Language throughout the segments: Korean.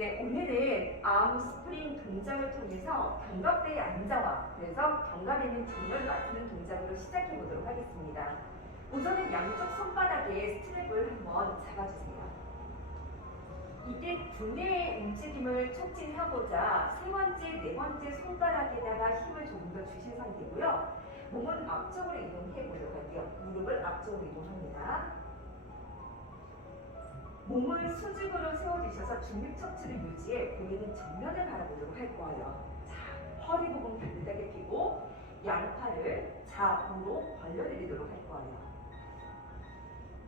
네, 오늘은 암 스프링 동작을 통해서 견갑대의 안정화, 그래서 견갑에 있는 정렬을 맞추는 동작으로 시작해 보도록 하겠습니다. 우선은 양쪽 손바닥에 스트랩을 한번 잡아주세요. 이때 두뇌의 움직임을 촉진하고자 세 번째, 네 번째 손가락에다가 힘을 조금 더 주신 상태고요. 몸은 앞쪽으로 이동해 보도록 할게요. 무릎을 앞쪽으로 이동합니다. 몸을 수직으로 세워주셔서 중립척추를 유지해 보이는 정면을 바라보도록 할 거예요. 자, 허리 부분 바르게 펴고 양팔을 좌우로 벌려드리도록 할 거예요.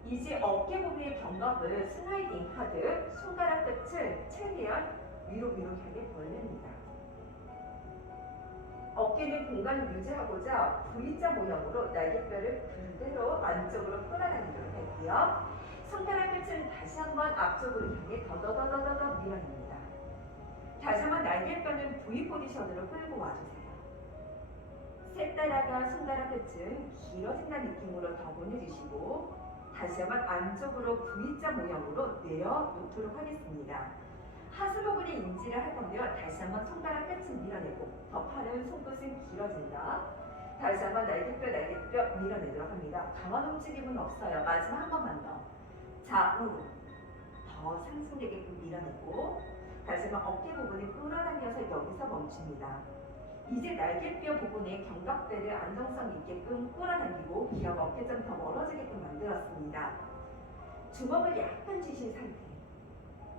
이제 어깨 부분의 견갑을 슬라이딩 하듯 손가락 끝을 최대한 위로 향해 벌립니다. 어깨는 공간을 유지하고자 V자 모양으로 날개뼈를 그대로 안쪽으로 끌어당기도록 할게요. 손가락 끝은 다시 한번 앞쪽으로 향해 더더더더더 밀어냅니다. 다시 한번 날개뼈는 V 포지션으로 끌고 와주세요. 셋 따라가 손가락 끝은 길어진다는 느낌으로 더 보내주시고 다시 한번 안쪽으로 V자 모양으로 내려놓도록 하겠습니다. 하수 부분에 인지를 할 건데요. 다시 한번 손가락 끝은 밀어내고 더 팔은 손끝은 길어진다. 다시 한번 날개뼈 밀어내도록 합니다. 강한 움직임은 없어요. 마지막 한 번만 더. 좌우로 더 상승되게끔 밀어내고 다시 한번 어깨 부분을 끌어당겨서 여기서 멈춥니다. 이제 날개뼈 부분에 견갑대를 안정성 있게끔 끌어당기고 기어가 어깨점 더 멀어지게끔 만들었습니다. 주먹을 약간 쥐신 상태.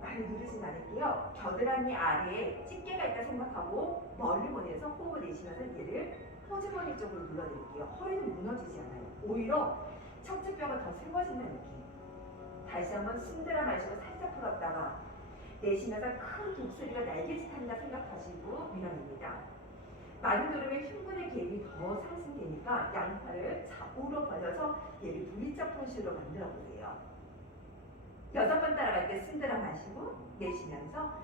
많이 누르진 않을게요. 겨드랑이 아래에 집게가 있다 생각하고 멀리 보내서 호흡을 내쉬면서 얘를 호주머니 쪽으로 눌러드릴게요. 허리는 무너지지 않아요. 오히려 척추뼈가 더 세워진다는 느낌. 다시 한번 숨들어 마시고 살짝 풀었다가 내쉬면서 큰 독수리가 날개짓한다 생각하시고 밀어냅니다. 많이 누르면 흉근의 갭이 더 상승되니까 양팔을 좌우로 벌려서 얘를 V자 포즈로 만들어 보세요. 6번 따라갈 때 숨들어 마시고 내쉬면서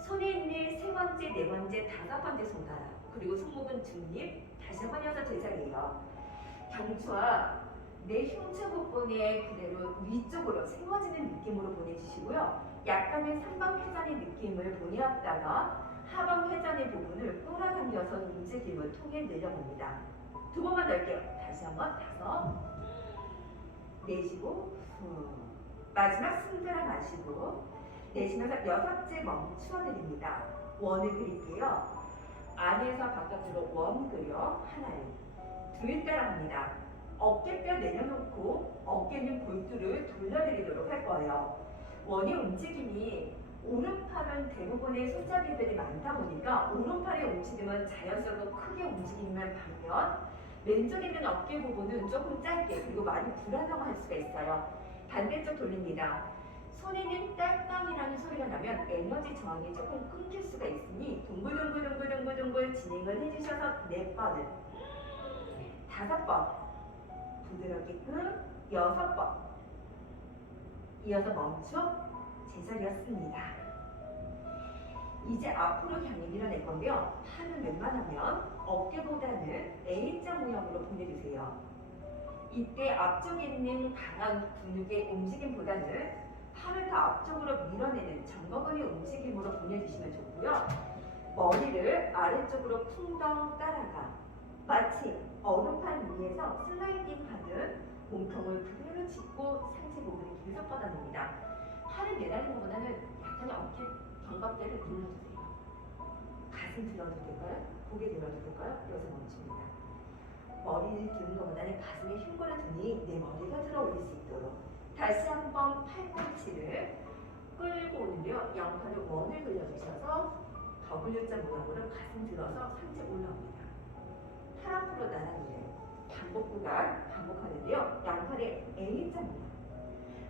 손에 있는 세 번째, 네 번째, 다섯 번째 손가락 그리고 손목은 중립 다시 한번 이어서 제자리예요. 경추와 내 흉추 부분에 그대로 위쪽으로 세워지는 느낌으로 보내주시고요. 약간의 상방 회전의 느낌을 보내었다가 하방 회전의 부분을 끌어당겨서 움직임을 통해 내려봅니다. 두 번만 더 할게요. 다시 한번 다섯 내쉬고 후 마지막 숨들어 마시고 내쉬면서 여섯째 멈추어드립니다. 원을 그릴게요. 안에서 바깥으로 원 그려 하나를 둘 따라합니다. 어깨뼈 내려놓고 어깨는 골두를 돌려드리도록 할 거예요. 원의 움직임이 오른팔은 대부분의 손잡이들이 많다 보니까 오른팔의 움직임은 자연스럽고 크게 움직이면 반면 왼쪽에 있는 어깨 부분은 조금 짧게 그리고 많이 불안정할 수가 있어요. 반대쪽 돌립니다. 손에는 딸깍이라는 소리가 나면 에너지 저항이 조금 끊길 수가 있으니 동글동글 진행을 해주셔서 4번을 5번 부드럽게끔 6번 이어서 멈춰 제자리였습니다. 이제 앞으로 향해 밀어낼 건데요. 팔은 웬만하면 어깨보다는 A자 모양으로 보내주세요. 이때 앞쪽에 있는 강한 근육의 움직임보다는 팔을 더 앞쪽으로 밀어내는 정거근의 움직임으로 보내주시면 좋고요. 머리를 아래쪽으로 풍덩 따라가 마치 오른팔 위에서 슬라이딩 하듯 몸통을 그대로 짚고 상체 부분을 계속 뻗어냅니다. 팔을 매달리는 것보다는 약간의 어깨 견갑대를 눌러주세요. 가슴 들어도 될까요? 고개 들어도 될까요? 여기서 멈춥니다. 머리를 드는 것보다는 가슴에 흉골을 두니 내 머리가 들어 올릴 수 있도록 다시 한번 팔꿈치를 끌고 오는데요. 양팔을 원을 그려주셔서 W자 모양으로 가슴 들어서 상체 올라옵니다. 팔 앞으로 나란히를 반복 구간 반복하는데요. 양팔에 A자 모양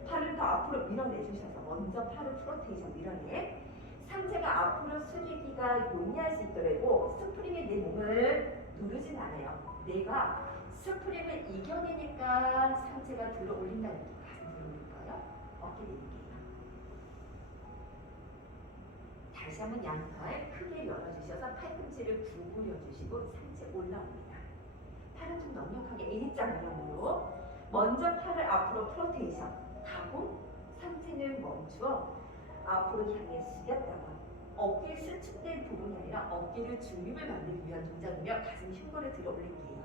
팔을 더 앞으로 밀어내주셔서 먼저 팔을 프로테이션 밀어내 상체가 앞으로 숙이기가 용이할 수 있더라도 스프링에 내 몸을 누르진 않아요. 내가 스프링을 이겨내니까 상체가 들어 올린다는 느낌. 가슴 들어 올릴까요? 어깨 내릴게요. 다시 한번 양팔 크게 열어주셔서 팔꿈치를 구부려 주시고 상체 올라옵니다. 팔은 좀 넉넉하게 A자 모양으로 먼저 팔을 앞으로 프로테이션 하고 상체는 멈추어 앞으로 향해 숙였다가 어깨에 수축된 부분이 아니라 어깨를 중립을 만들기 위한 동작이며 가슴 흉골을 들어 올릴게요.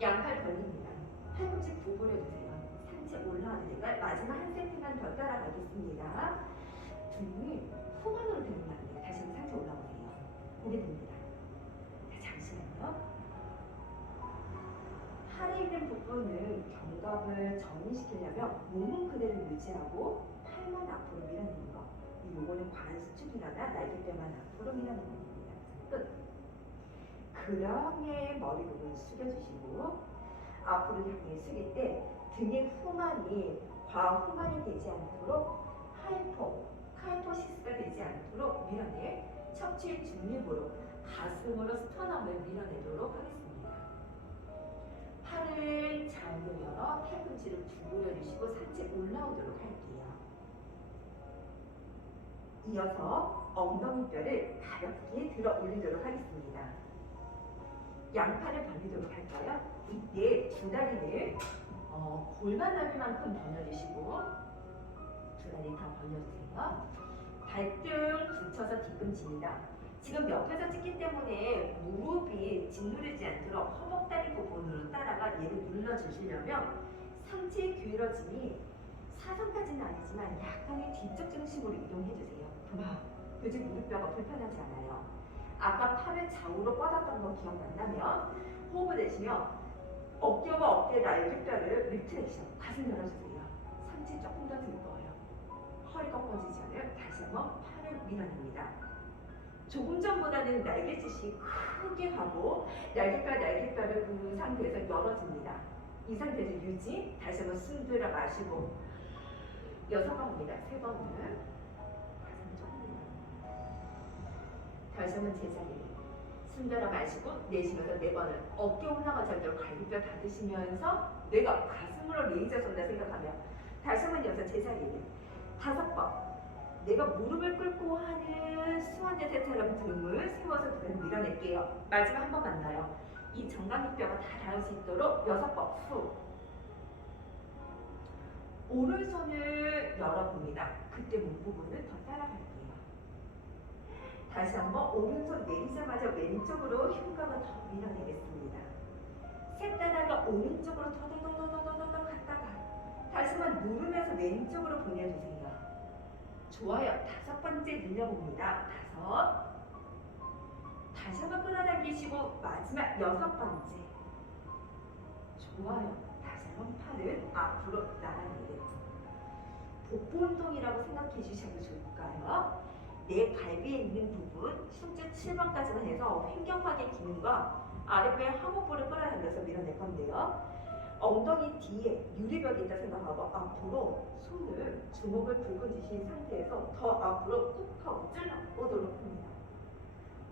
양팔 벌립니다. 팔꿈치 구부려주세요. 상체 올라와도 되니까 마지막 한 세트만 더 따라가겠습니다. 등이 후만으로 들면 안 돼요. 다시 한번 상체 올라오세요. 고개 듭니다. 자, 잠시만요. 팔에 있는 부분은 견갑을 정리시키려면 몸은 그대로 유지하고 팔만 앞으로 밀어내는 거. 요거는 관수축이라나 날개뼈만 앞으로 밀어내는 겁니다. 끝. 그다음에 머리 부분 숙여주시고 앞으로 향해 숙일 때 등의 후만이 과후만이 되지 않도록 카이포시스가 되지 않도록 밀어내 척추의 중립으로 가슴으로 스터넘을 밀어내도록 하겠습니다. 팔을 잘못 열어 팔꿈치를 구부려 주시고 상체 올라오도록 할게요. 이어서 엉덩이뼈를 가볍게 들어 올리도록 하겠습니다. 양팔을 벌리도록 할까요? 이때 두 다리를 골반 넓이만큼 벌려주시고 두 다리 다 벌려주세요. 발등 붙여서 뒤꿈치입니다. 지금 옆에서 찍기 때문에 무릎이 짓누르지 않도록 허벅다리 부분으로 따라가 얘를 눌러주시려면 상체 기울어짐이 사선까지는 아니지만 약간의 뒤쪽 중심으로 이동해주세요. 요즘 무릎뼈가 불편하지 않아요. 아까 팔을 좌우로 뻗었던 거 기억난다면 호흡을 내쉬며 어깨와 어깨 날개뼈를 리트렉션, 가슴 열어주세요. 상체 조금 더 들 거예요. 허리가 꺾어지지 않아요. 다시 한번 팔을 밀어냅니다. 조금 전보다는 날개짓이 크게 가고 날개뼈를 그 상태에서 열어줍니다. 이 상태에서 유지, 다시 한번 숨 들어 마시고 6번입니다. 3번은 다시 한번 제자리 숨 들어 마시고 내쉬면서 4번을 어깨 올라가지 않도록 갈비뼈 닫으시면서 내가 가슴으로 레이저 쏜다 생각하며 다시 한번 여기서 제자리 5번 내가 무릎을 꿇고 하는 수완 자세처럼 등을 세워서 등을 밀어낼게요. 마지막 한 번 만나요. 이 정강이뼈가 다 닿을 수 있도록 6번 후 오른손을 열어봅니다. 그때 몸 부분을 더 따라갈게요. 다시 한번 오른손 내리자마자 왼쪽으로 흉곽을 더 밀어내겠습니다. 셋 따라가 오른쪽으로 더더더더더더 갔다가 다시 한번 누르면서 왼쪽으로 보내주세요. 좋아요. 5번째 늘려봅니다. 5. 다시 한번 끌어당기시고 마지막 6번째. 좋아요. 다시 한번 팔을 앞으로 나란히를. 복부 운동이라고 생각해 주셔도 좋을까요? 내 갈비에 있는 부분 숙주 7번까지만 해서 횡격막의 기능과 아랫배 하복부를 끌어당겨서 밀어낼 건데요. 엉덩이 뒤에 유리벽이 있다 생각하고 앞으로 손을 주먹을 들고 주신 상태에서 더 앞으로 꾹 하고 찔러보도록 합니다.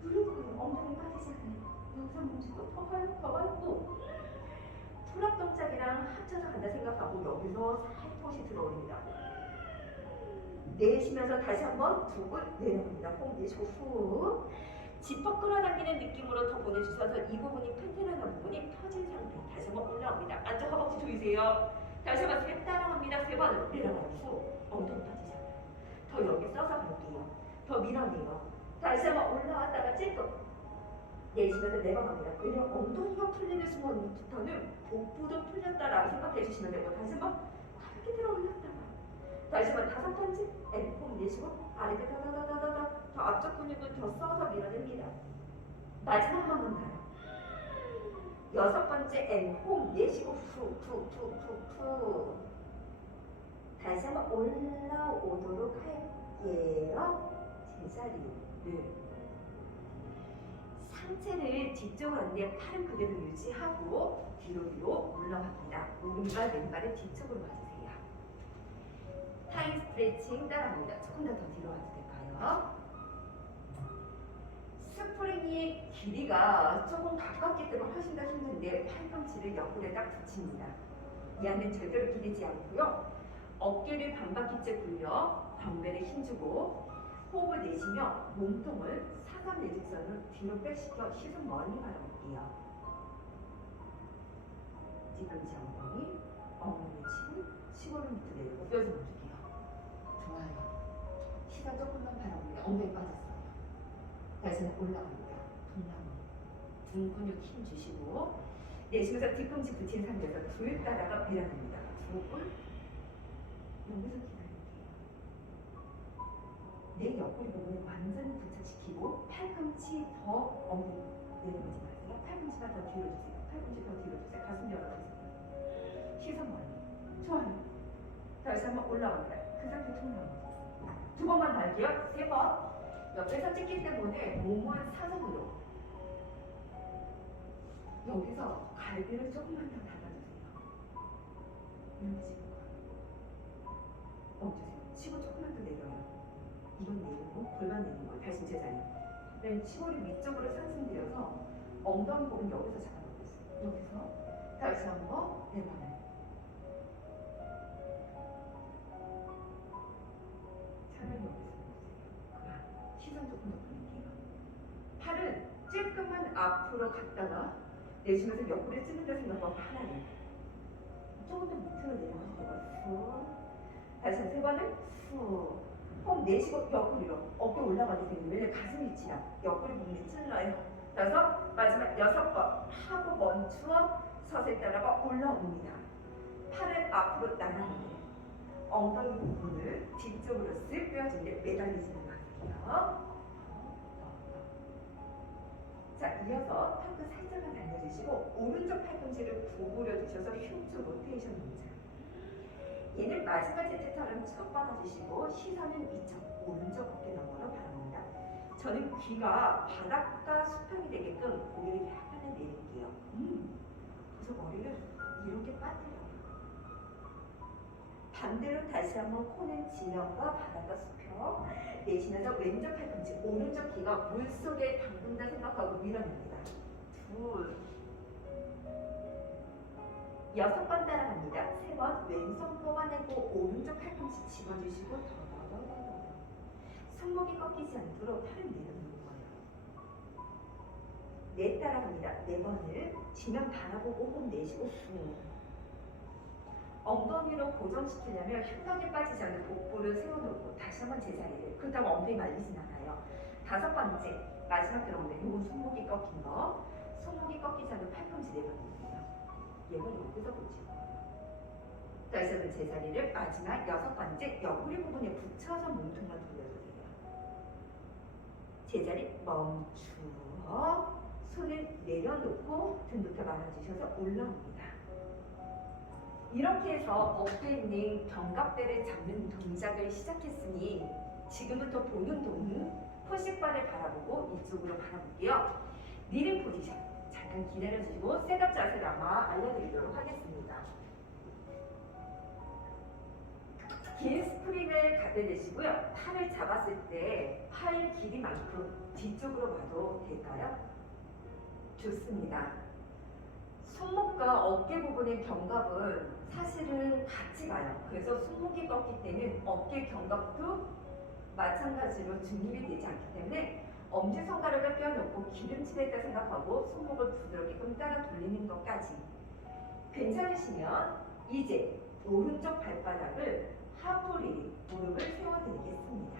누르고 엉덩이 빠지지 않아요. 영상 보시고 더 밟고 풀업 동작이랑 합쳐서 간다 생각하고 여기서 살포시 들어올립니다. 내쉬면서 다시 한번 두 분 내려옵니다. 호흡 내쉬고 후 지퍼 끌어당기는 느낌으로 더 보내주셔서 이 부분이 튼튼한 부분이 펴진 상태. 다시 한번 올라옵니다. 안쪽 허벅지 조이세요. 다시 한번 셋 따라갑니다. 3번 내려가고 후 엉덩이 빠지지 않아요. 더 여기 써서 갈게요. 더 밀어내요. 다시 한번 올라왔다가 찔끔 내쉬면서 내려갑니다. 왜냐면 엉덩이가 풀리는 순간부터는 복부도 풀렸다라고 생각해 주시면 되고 다시 한번 가볍게 들어 올렸다가 다시 한번 5번째 호흡 내쉬고 아래가 더더더더더 더 앞쪽 근육을 더 써서 밀어냅니다. 마지막 한 번만 가요. 6번째 호흡 내쉬고 후 다시 한번 올라오도록 할게요. 제자리를 상체를 뒤쪽으로 앉는데 팔은 그대로 유지하고 뒤로 올라갑니다. 오른발 왼발을 뒤쪽으로 가주세요. 타이 스트레칭 따라갑니다. 조금 더 뒤로 와도 될까요? 스프링이 길이가 조금 가깝기 때문에 훨씬 더 힘든데 팔꿈치를 옆구리에 딱 붙입니다. 이 안은 절대로 기대지 않고요. 어깨를 반바퀴째 굴려 광배를 힘주고 호흡을 내쉬며 몸통을 사각 내직선으로 뒤로 빼시켜 시선 멀리 바라볼게요. 뒤꿈치 엉덩이 치고 시골을 밑으로 내리고 뼈좀 움직여요. 좋아요. 시선 조금만 바라보면 엉덩이 빠졌어요. 다시 올라갑니다. 동나무. 등 근육 힘 주시고 내쉬면서 뒤꿈치 붙인 상태에서 둘 따라가 밀어냅니다. 두 분 여기서 기다릴게요. 내 옆구리 부분을 완전히 부착시키고 팔꿈치 더 엉덩이 내려오지 마세요. 팔꿈치만 더 뒤로 주세요. 팔꿈치 더 뒤로 주세요. 가슴 열어주세요. 시선 멀리. 좋아요. 다시 한번 올라갑니다. 그 상태 통나무. 두 번만 더 할게요. 세 번. 옆에서 찍기 때문에 몸은 사선으로. 여기서 갈비를 조금만 더 닫아주세요. 이렇게 치는 거예요. 멈추세요. 치고 조금만 더 내려요. 이건 내리고 골반 내리는 거예요. 다시 제자리. 그다음에 치골이 위쪽으로 상승되어서 엉덩이 부분 여기서 잡아놓고 있어요. 여기서 다시 한번 내려가요. 차라리 여기서 보세요. 그만. 시선 조금 더 보낼게요. 팔은 찔끔은 앞으로 갔다가 내쉬면서 옆구리 찌는다 생각하고 하나를 조금 더 밑으로 내려가시고 쑥 다시 한 세 번은 쑥 호흡 내쉬고 옆구리로 어깨 올라가게 되면 왜냐면 가슴 위치랑 옆구리 부분이 찔러요. 그래서 마지막 6번 하고 멈추어 서서히 따라가 올라옵니다. 팔을 앞으로 나눠요. 엉덩이 부분을 뒤쪽으로 쓱 빼어주는데 매달리지는 마세요. 자, 이어서 턱을 살짝만 당겨주시고 오른쪽 팔꿈치를 구부려 주셔서 흉추 로테이션 동작. 얘는 마지막 제트처럼 쭉 뻗어주시고 시선은 이쪽 오른쪽 어깨 너머로 바라봅니다. 저는 귀가 바닥과 수평이 되게끔 고개를 약간은 내릴게요. 그래서 머리를 이렇게 빠뜨려요. 반대로 다시 한번 코는 지면과 바닥과 수평. 내쉬면서 왼쪽 팔꿈치, 오른쪽 귀가 물속에 담근다 생각하고 밀어냅니다. 둘, 6번 따라갑니다. 3번 왼손 뽑아내고 오른쪽 팔꿈치 집어주시고 더더더더 손목이 꺾이지 않도록 팔을 내려놓는 거예요. 4 따라갑니다. 4번을 지면 바라보고 호흡 내쉬고 후 엉덩이로 고정시키려면 흉곽이 빠지지 않는 복부를 세워놓고 다시 한번 제자리를. 그렇다고 엉덩이 말리진 않아요. 5번째 마지막 들어오는데 요건 손목이 꺾인 거. 손목이 꺾이지 않는 팔꿈치 내려놓으세요. 얘는 여기서 보죠. 다시 한번 제자리를. 마지막 6번째 옆구리 부분에 붙여서 몸통만 돌려주세요. 제자리 멈추어 손을 내려놓고 등부터 말아주셔서 올라옵니다. 이렇게 해서 어깨에 있는 견갑대를 잡는 동작을 시작했으니 지금부터 보는 동은 푸시바를 바라보고 이쪽으로 바라볼게요. 니링 포지션 잠깐 기다려주시고 셋업 자세를 아마 알려드리도록 하겠습니다. 긴 스프링을 갖다 대시고요. 팔을 잡았을 때 팔 길이만큼 뒤쪽으로 봐도 될까요? 좋습니다. 손목과 어깨 부분의 견갑은 사실은 같이 가요. 그래서 손목이 꺾일 때는 어깨 견갑도 마찬가지로 중립이 되지 않기 때문에 엄지손가락을 껴놓고 기름칠했다 생각하고 손목을 부드럽게 따라 돌리는 것까지 괜찮으시면 이제 오른쪽 발바닥을 하프리 무릎을 세워드리겠습니다.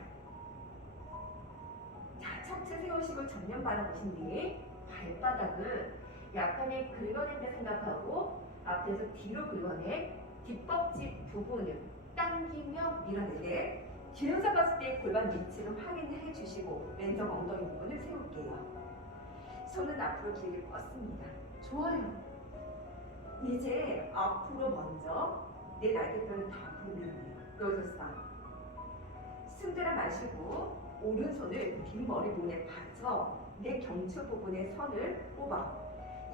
자, 척추 세우시고 정면 바라보신 뒤에 발바닥을 약간의 긁어낸다 생각하고 앞에서 뒤로 긁어내 뒷벅지 부분을 당기며 밀어내되 뒤에서 봤을 때 골반 위치를 확인해 주시고 왼쪽 엉덩이 부분을 세울게요. 손은 앞으로 길게 뻗습니다. 좋아요. 이제 앞으로 먼저 내 날개뼈를 다 앞으로 밀어내요. 여기서 스탑. 숨 들어 마시고 오른손을 뒷머리 부분에 받쳐 내 경추 부분의 선을 뽑아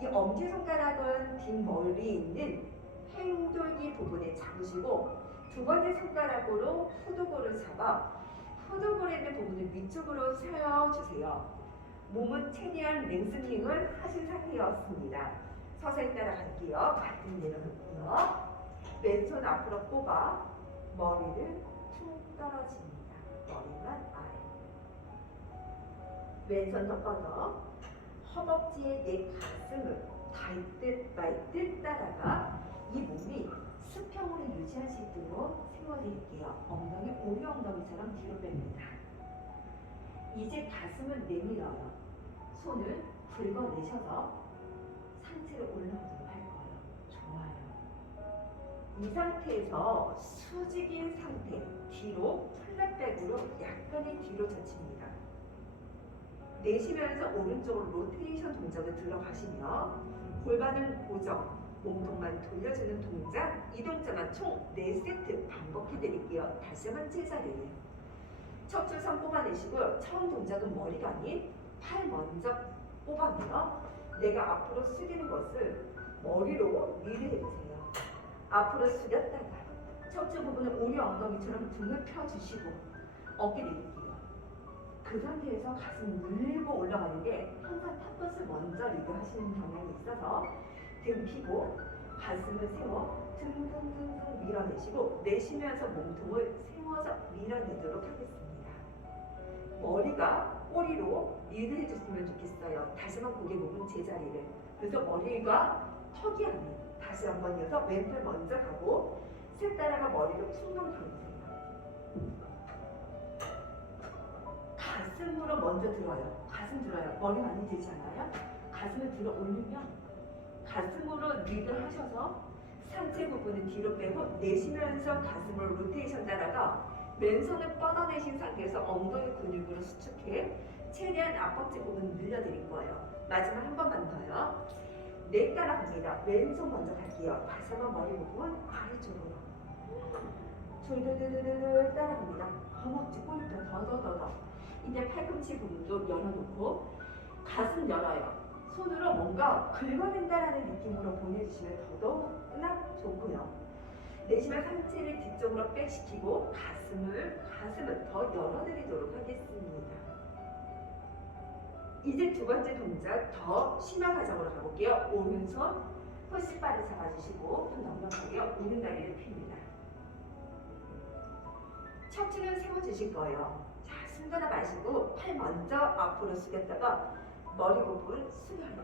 이 엄지손가락은 뒷머리에 있는 행돌기 부분에 잡으시고 두 번째 손가락으로 후두골을 잡아 후두골에 있는 부분을 위쪽으로 세워주세요. 몸은 최대한 랭스닝을 하신 상태였습니다. 서서히 따라갈게요. 가끔 내려놓고요. 왼손 앞으로 뽑아 머리를 툭 떨어집니다. 머리만 아래. 왼손 더 뻗어 허벅지에 내 가슴을 닿듯 말듯 따라가 이 몸이 수평으로 유지할 수 있도록 세워드릴게요. 엉덩이 오리 엉덩이처럼 뒤로 뺍니다. 이제 가슴을 내밀어요. 손을 긁어내셔서 상체를 올라오도록 할 거예요. 좋아요. 이 상태에서 수직인 상태, 뒤로 플랫백으로 약간의 뒤로 젖힙니다. 내쉬면서 오른쪽으로 로테이션 동작을 들어가시며 골반을 고정, 몸통만 돌려주는 동작, 이 동작만 총 4세트 반복해 드릴게요. 다시 한번 제자리에 척추선 뽑아내시고요. 처음 동작은 머리가 아닌 팔 먼저 뽑아내요. 내가 앞으로 숙이는 것을 머리로 리드해주세요. 앞으로 숙였다가 척추 부분을 오리 엉덩이처럼 등을 펴주시고 어깨 내릴게요. 그 상태에서 가슴 밀고 올라가는 게 항상 탑봇을 먼저 리드하시는 경향이 있어서 등 펴고 가슴을 세워 둥둥둥둥 밀어내시고 내쉬면서 몸통을 세워서 밀어내도록 하겠습니다. 머리가 꼬리로 리드해 주시면 좋겠어요. 다시 한번 고개 부분 제자리를. 그래서 머리가 턱이 아닌 다시 한번 이어서 왼팔 먼저 가고 셋 따라가 머리를 퉁퉁 돌리세요. 가슴으로 먼저 들어요. 가슴 들어요. 머리 많이 들지 않아요? 가슴을 들어 올리면 가슴으로 리드를 하셔서 상체 부분은 뒤로 빼고 내쉬면서 가슴으로 로테이션 따라가 왼손을 뻗어내신 상태에서 엉덩이 근육으로 수축해 최대한 앞벅지 부분 늘려드릴 거예요. 마지막 한 번만 더요. 네 따라갑니다. 왼손 먼저 갈게요. 다시 한번 머리 부분 아래쪽으로 졸졸졸졸 따라갑니다. 허벅지 꼬리뼈 더더더더. 이제 팔꿈치 부분도 열어놓고 가슴 열어요. 손으로 뭔가 긁어낸다라는 느낌으로 보내주시면 더더욱 좋고요. 내쉬면 상체를 뒤쪽으로 백시키고 가슴을 더 열어드리도록 하겠습니다. 이제 두 번째 동작 더 심화 과정으로 가볼게요. 오른손 푸시바를 잡아주시고 좀 넉넉하게요. 오른다리를 핍니다. 척추는 세워주실 거예요. 자, 숨 들어 마시고 팔 먼저 앞으로 숙였다가 머리 부분 숙여요.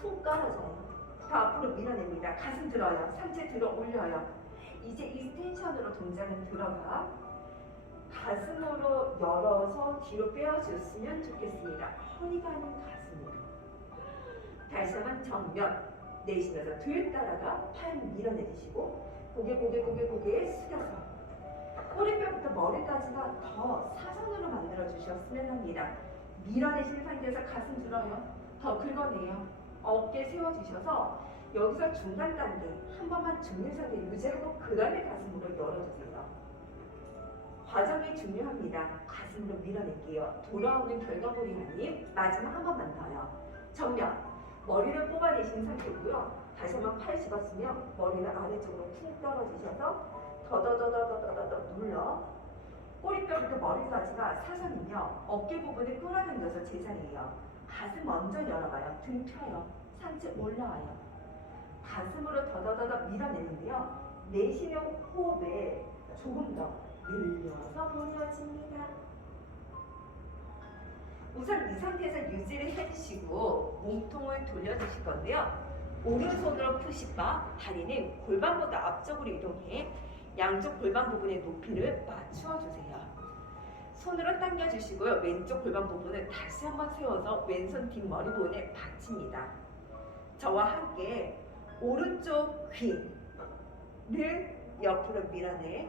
쿵 떨어져요. 더 앞으로 밀어냅니다. 가슴 들어요. 상체 들어 올려요. 이제 익스텐션으로 동작은 들어가 가슴으로 열어서 뒤로 빼어줬으면 좋겠습니다. 허리가 아닌 가슴으로. 다시 한번 정면 내쉬면서 둘 따라가 팔 밀어내리시고 고개 숙여서 꼬리뼈부터 머리까지가 더 사선으로 만들어 주셨으면 합니다. 밀어내시는 상태에서 가슴 들어요. 더 긁어내요. 어깨 세워주셔서 여기서 중간 단계 한 번만 죽는 상태 유지하고 그 다음에 가슴으로 열어주세요. 과정이 중요합니다. 가슴으로 밀어낼게요. 돌아오는 결과물이 아닌 마지막 한 번만 더요. 정면 머리를 뽑아내시는 상태고요. 다시 한번 팔 집었으면 머리는 아래쪽으로 쿵 떨어지셔서 더더더더더더더 눌러 꼬리뼈부터 머리까지가 사선이며 어깨 부분을 끌어당겨서 제자리예요. 가슴 먼저 열어봐요. 등 펴요. 상체 올라와요. 가슴으로 더더더더 밀어내는데요. 내쉬는 호흡에 조금 더 늘려서 보여집니다. 우선 이 상태에서 유지를 해주시고 몸통을 돌려주실 건데요. 오른손으로 푸시바, 다리는 골반보다 앞쪽으로 이동해 양쪽 골반 부분의 높이를 맞추어 주세요. 손으로 당겨주시고요. 왼쪽 골반 부분을 다시 한번 세워서 왼손 뒷머리 부분에 받칩니다. 저와 함께 오른쪽 귀를 옆으로 밀어내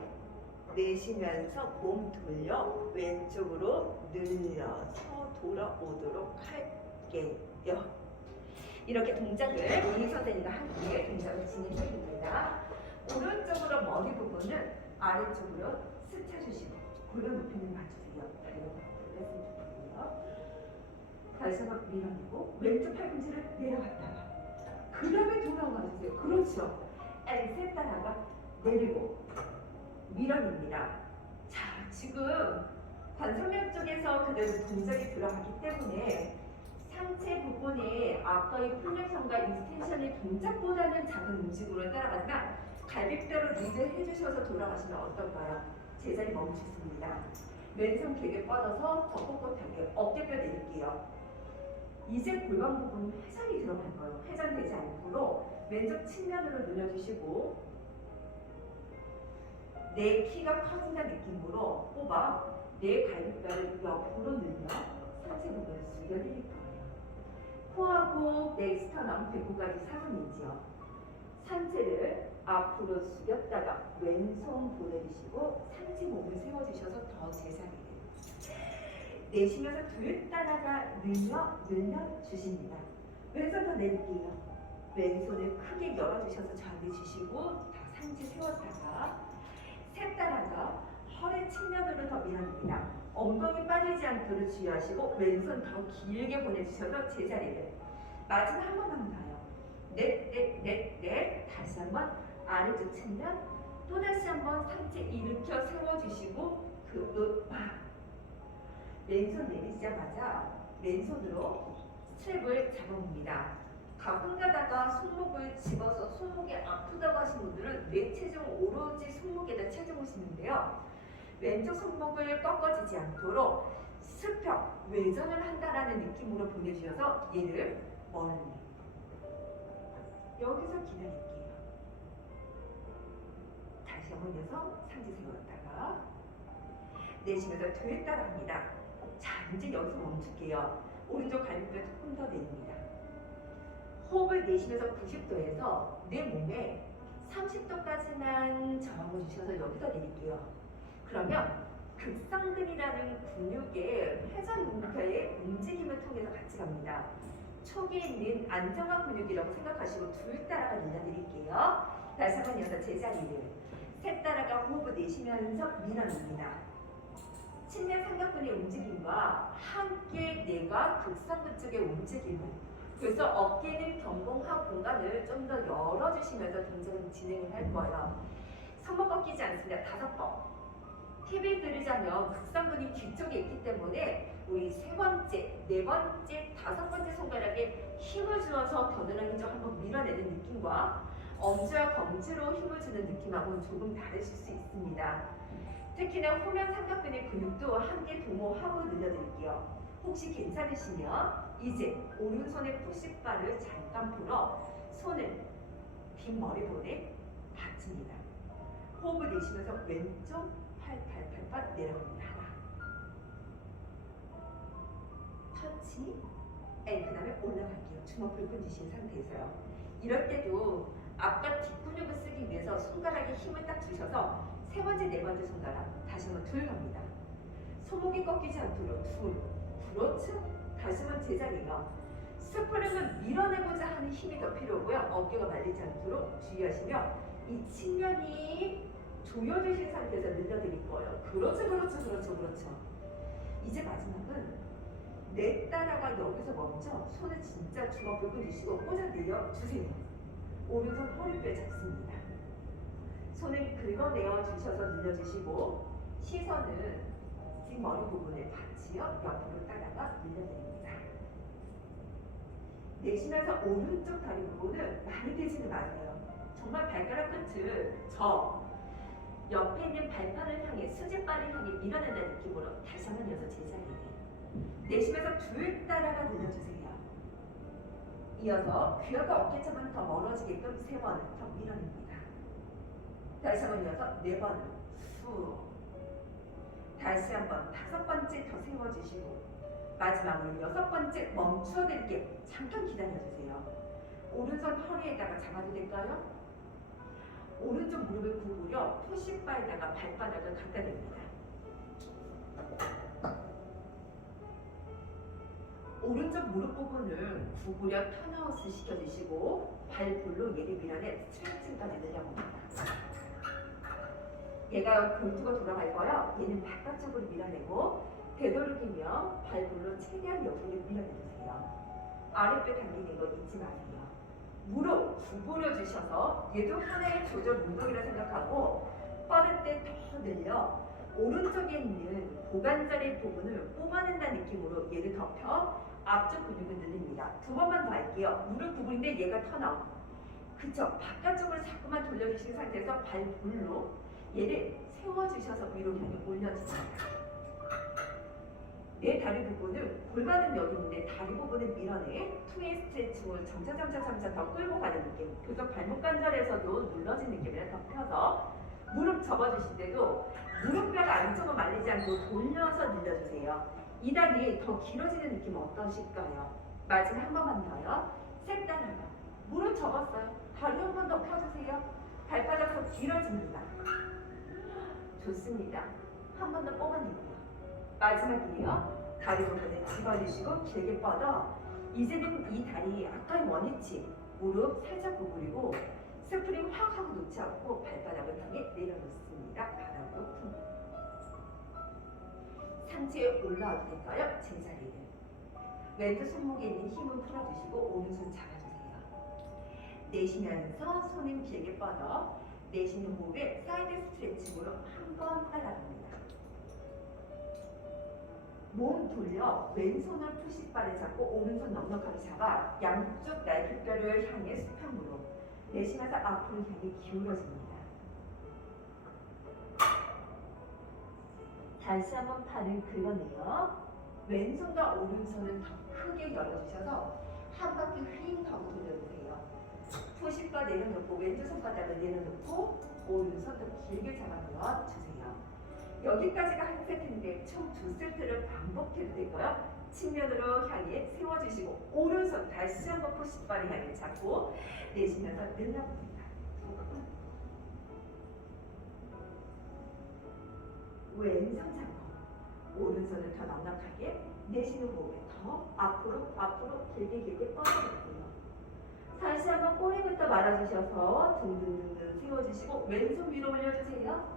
내쉬면서 몸 돌려 왼쪽으로 늘려서 돌아오도록 할게요. 이렇게 동작을 이희 선생님과 함께 동작을 진행해줍니다. 오른쪽으로 머리 부분은 아래쪽으로 스쳐주시고 골반 높이를 맞추세요. 그리고 됐으면 좋겠고요. 다시 한번 밀어내고 왼쪽 팔꿈치를 내려갔다가 그 다음에 돌아와 주세요. 그렇죠. 셋 따라가 내리고 밀어냅니다. 자, 지금 관성면 쪽에서 그대로 동작이 들어가기 때문에 상체 부분에 아까의 플렉션과 익스텐션의 동작보다는 작은 움직임으로 따라가지만 갈비뼈로 리드해 주셔서 돌아가시면 어떨까요? 제자리 멈추습니다. 왼손 되게 뻗어서 더 꼿꼿하게 어깨뼈 내릴게요. 이제 골반 부분 회전이 들어갈 거예요. 회전되지 않도록 왼쪽 측면으로 늘려주시고 내 키가 커진다는 느낌으로 뽑아 내 갈비뼈를 옆으로 늘려 상체 부분을 숙여드릴 거예요. 코하고 내 스터넘, 배꼽까지 사선이지요. 상체를 앞으로 숙였다가 왼손 보내주시고 상체 몸을 세워주셔서 더 제자리를 내쉬면서 둘 따라가 늘려주십니다. 왼손 더 내릴게요. 왼손을 크게 열어주셔서 좌대 주시고 다 상체 세웠다가 셋 따라가 허리 측면으로 더 밀어냅니다. 엉덩이 빠지지 않도록 주의하시고 왼손 더 길게 보내주셔서 제자리를 마지막 한 번만 더요. 넷 다시 한번 아래쪽 측면 또다시 한번 상체 일으켜 세워주시고 왼손 내리시자마자 왼손으로 스트랩을 잡아봅니다. 가끔 가다가 손목을 집어서 손목이 아프다고 하신 분들은 내 체중 오로지 손목에다 체중을 싣는데요. 왼쪽 손목을 꺾어지지 않도록 수평, 외전을 한다라는 느낌으로 보내주셔서 얘를 멀리 여기서 기다릴게요. 다시 한번 여서 상체 세웠다가 내쉬면서 뒤에 따라갑니다. 자, 이제 여기서 멈출게요. 오른쪽 갈비뼈 조금 더 내립니다. 호흡을 내쉬면서 90도에서 내 몸에 30도까지만 잡아주셔서 여기서 내릴게요. 그러면 극상근이라는 근육의 회전근개의 움직임을 통해서 같이 갑니다. 촉에 있는 안정한 근육이라고 생각하시고 둘 따라가 늘려드릴게요. 다시 한번 이어서 제자리를 셋 따라가 호흡을 내쉬면서 밀어냅니다. 침대 삼각근의 움직임과 함께 뇌가 극상근 쪽의 움직임을 그래서 어깨는 견봉합 공간을 좀 더 열어주시면서 동작을 진행을 할 거예요. 손목 꺾이지 않습니다. 5번. 팁을 드리자면 극상근이 뒤쪽에 있기 때문에 우리 세 번째, 네 번째, 5번째 손가락에 힘을 주어서 겨드랑이 쪽 한번 밀어내는 느낌과 엄지와 검지로 힘을 주는 느낌하고는 조금 다르실 수 있습니다. 특히나 후면 삼각근의 근육도 함께 동호하고 늘려드릴게요. 혹시 괜찮으시면 이제 오른손의 푸시바를 잠깐 풀어 손을 뒷머리본에 받칩니다. 호흡을 내쉬면서 왼쪽 팔 내려옵니다. 하나 터치 그 다음에 올라갈게요. 주먹 불끈 쥐신 상태에서요. 이럴 때도 앞과 뒷근육을 쓰기 위해서 손가락에 힘을 딱 주셔서 세 번째, 네 번째 손가락 다시 한번 둘 갑니다. 손목이 꺾이지 않도록 둘. 그렇죠? 다시 한번 제자리요. 스프링은 밀어내고자 하는 힘이 더 필요하고요. 어깨가 말리지 않도록 주의하시며 이 측면이 조여주신 상태에서 늘려드릴 거예요. 그렇죠. 이제 마지막은 내 따라가 여기서 멈춰 손을 진짜 주먹 불끈 쥐시고 꽂아 내려주세요. 오른손 허리뼈 잡습니다. 손을 긁어내어 주셔서 늘려주시고 시선은 지금 머리 부분을 받치어 옆으로 따라가 늘려드립니다. 내쉬면서 오른쪽 다리 부분을 많이 대지는 마세요. 정말 발가락 끝을 옆에 있는 발판을 향해 수직발을 향해 밀어낸다는 느낌으로 다시 한번 이어서 제자리에 내쉬면서 둘 따라가 늘려주세요. 이어서 귀하가 어깨처럼 더 멀어지게끔 3번을 더 밀어냅니다. 다시 한번 이어서 4번을 후 다시 한번 5번째 더 세워주시고 마지막으로 6번째 멈추어드릴게요. 잠깐 기다려주세요. 오른손 허리에다가 잡아도 될까요? 오른쪽 무릎을 구부려 푸시바에다가 발바닥을 갖다 댑니다. 오른쪽 무릎 부분을 구부려 턴아웃을 시켜주시고 발볼로 얘를 밀어내 스트레칭까지 늘려봅니다. 얘가 골투가 돌아갈 거요. 얘는 바깥쪽으로 밀어내고 되도록이면 발볼로 최대한 여기를 밀어내주세요. 아랫배 당기는 거 잊지 마세요. 무릎 구부려 주셔서 얘도 하나의 조절 운동이라 생각하고 빠를 때 더 늘려 오른쪽에 있는 고관자리 부분을 뽑아낸다는 느낌으로 얘를 덮여 앞쪽 근육을 늘립니다. 2번만 더 할게요. 무릎 구부린데 얘가 턴아웃. 그쵸? 바깥쪽으로 자꾸만 돌려주신 상태에서 발볼로 얘를 세워주셔서 위로 향해 올려주십니다. 내 다리 부분을 골반은 여기 있는데 다리 부분을 밀어내 투웨이 스트레칭을 점차 더 끌고 가는 느낌. 그래서 발목 관절에서도 눌러진 느낌이라 더 펴서 무릎 접어주실 때도 무릎뼈가 안쪽으로 말리지 않고 돌려서 늘려주세요. 이 다리 더 길어지는 느낌 어떠실까요? 마지막 한 번만 더요. 셋 따라가. 무릎 접었어요. 다리 한 번 더 펴주세요. 발바닥 더 길어집니다. 좋습니다. 한 번 더 뽑아내고요. 마지막이에요. 다리 부분을 집어주시고 길게 뻗어. 이제는 이 다리 아까의 원위치 무릎 살짝 구부리고 스프링 확 하고 놓지 않고 발바닥을 향해 내려놓습니다. 바닥으로 품. 상체에 올라와도 될까요? 제자리를. 왼쪽 손목에 있는 힘을 풀어주시고 오른손 잡아주세요. 내쉬면서 손은 길게 뻗어 내쉬는 호흡에 사이드 스트레칭으로 한 번 따라갑니다. 몸 돌려 왼손을 푸시바를 잡고 오른손 넉넉하게 잡아 양쪽 날개뼈를 향해 수평으로 내쉬면서 앞으로 향해 기울어집니다. 다시 한번 팔을 긁어내요. 왼손과 오른손은 더 크게 열어주셔서 한 바퀴 휙 하고 돌려주세요. 푸시바 내려놓고 왼쪽 손바닥을 내려놓고 오른손 더 길게 잡아넣어 주세요. 여기까지가 한 세트인데 총 2세트를 반복해도 되고요. 측면으로 향해 세워주시고 오른손 다시 한번 푸시바를 향해 잡고 내쉬면서 늘려봅니다. 왼손 잡고 오른손을 더 넉넉하게 내쉬는 호흡에 더 앞으로 길게 뻗어볼게요. 다시 한번 꼬리부터 말아주셔서 둥둥둥둥 세워주시고 왼손 위로 올려주세요.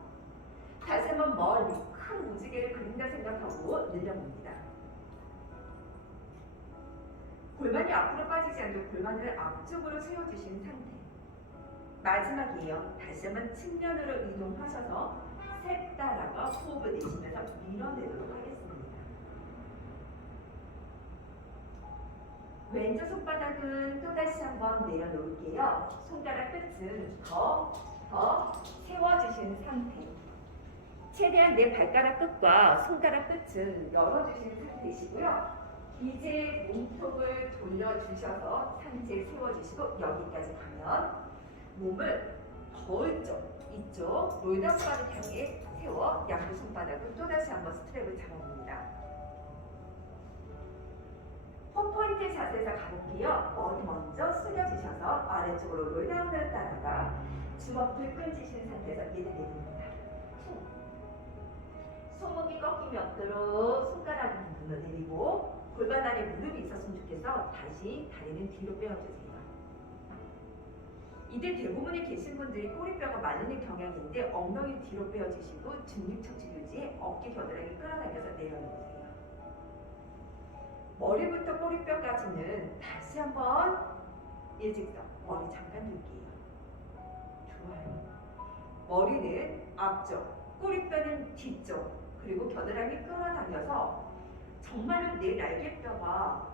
다시 한번 멀리 큰 무지개를 그린다 생각하고 늘려봅니다. 골반이 앞으로 빠지지 않도록 골반을 앞쪽으로 세워주신 상태. 마지막이에요. 다시 한번 측면으로 이동하셔서 셋 따라가 호흡을 내쉬면서 밀어내도록 하겠습니다. 왼쪽 손바닥은 또다시 한번 내려놓을게요. 손가락 끝은 더 세워주신 상태. 최대한 내 발가락 끝과 손가락 끝은 열어주신 상태이시고요. 이제 몸통을 돌려주셔서 상체 세워주시고 여기까지 가면 몸을 이쪽 롤다운바를 향해 세워 양쪽 손바닥을 또다시 한번 스트랩을 잡아봅니다. 홈포인트 자세에서 가볼게요. 머리 먼저 숙여주셔서 아래쪽으로 롤다운을 따라가 주먹 불끈 쥐신 상태에서 내려냅니다. 손목이 꺾이면 없도록 손가락을 눌러내리고 골반 아래 무릎이 있었으면 좋겠어 다시 다리는 뒤로 빼어주세요. 이때 대부분에 계신 분들이 꼬리뼈가 말리는 경향인데 엉덩이 뒤로 빼어주시고 중립척추 유지에 어깨 겨드랑이 끌어당겨서 내려놓으세요. 머리부터 꼬리뼈까지는 다시 한번 일직선 머리 잠깐 둘게요. 좋아요. 머리는 앞쪽, 꼬리뼈는 뒤쪽, 그리고 겨드랑이 끌어당겨서 정말로 내 날개뼈가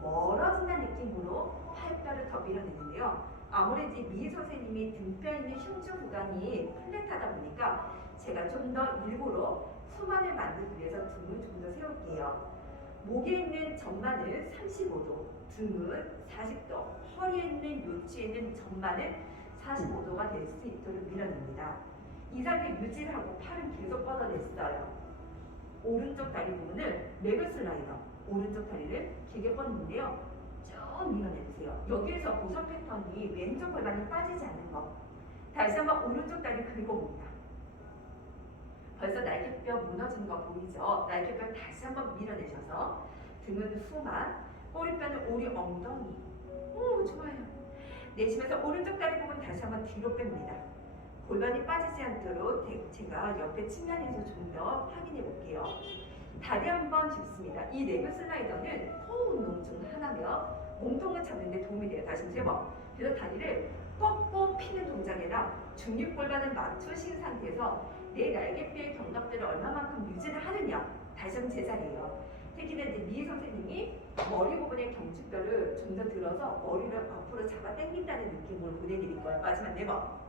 멀어진다는 느낌으로 팔뼈를 더 밀어내는데요. 아무래도 미 선생님이 등뼈 있는 흉추 구간이 플랫하다 보니까 제가 좀 더 일부러 수만을 만들기 위해서 등을 좀 더 세울게요. 목에 있는 전만은 35도, 등은 40도, 허리에 있는 요추에 있는 전만은 45도가 될 수 있도록 밀어냅니다. 이 상태 유지를 하고 팔은 계속 뻗어냈어요. 오른쪽 다리 부분을 레그 슬라이더, 오른쪽 다리를 길게 뻗는데요. 쭉 밀어내주세요. 여기에서 보석 패턴이 왼쪽 골반이 빠지지 않는 것. 다시 한번 오른쪽 다리 긁어봅니다. 벌써 날개뼈 무너지는 거 보이죠? 날개뼈 다시 한번 밀어내셔서 등은 후만, 꼬리뼈는 오리 엉덩이. 오, 좋아요. 내쉬면서 오른쪽 다리 부분 다시 한번 뒤로 뺍니다. 골반이 빠지지 않도록 제가 옆에 측면에서 좀 더 확인해 볼게요. 다리 한번 짚습니다. 이 레그 슬라이더는 호흡 운동 중 하나며 몸통을 잡는 데 도움이 돼요. 다시 세 번. 그래서 다리를 뻗고 피는 동작에다 중립골반을 맞추신 상태에서 내 날개뼈의 견갑대를 얼마만큼 유지를 하느냐. 다시 한번 제자리예요. 특히나 이제 미 선생님이 머리 부분의 경추뼈를 좀 더 들어서 머리를 앞으로 잡아 당긴다는 느낌으로 보내드릴 거예요. 마지막 4번.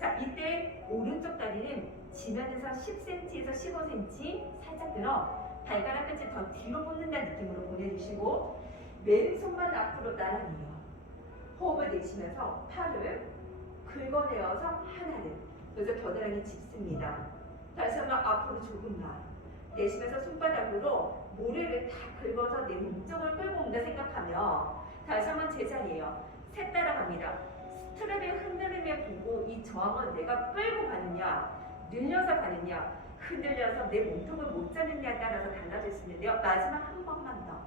자, 이때 오른쪽 다리는 지면에서 10cm에서 15cm 살짝 들어 발가락 끝을 더 뒤로 뻗는다는 느낌으로 보내주시고 왼손만 앞으로 나란히요. 호흡을 내쉬면서 팔을 긁어내어서 하나는. 그래서 겨드랑이 짚습니다. 다시 한번 앞으로 조금만. 내쉬면서 손바닥으로 모래를 다 긁어서 내 몸쪽을 끌고 온다 생각하며 다시 한번 제자리에요. 셋 따라갑니다. 스트랩의 흔들림에 보고 이 저항을 내가 끌고 가느냐, 늘려서 가느냐, 흔들려서 내 몸통을 못 잡느냐에 따라서 달라질 수 있는데요. 마지막 한 번만 더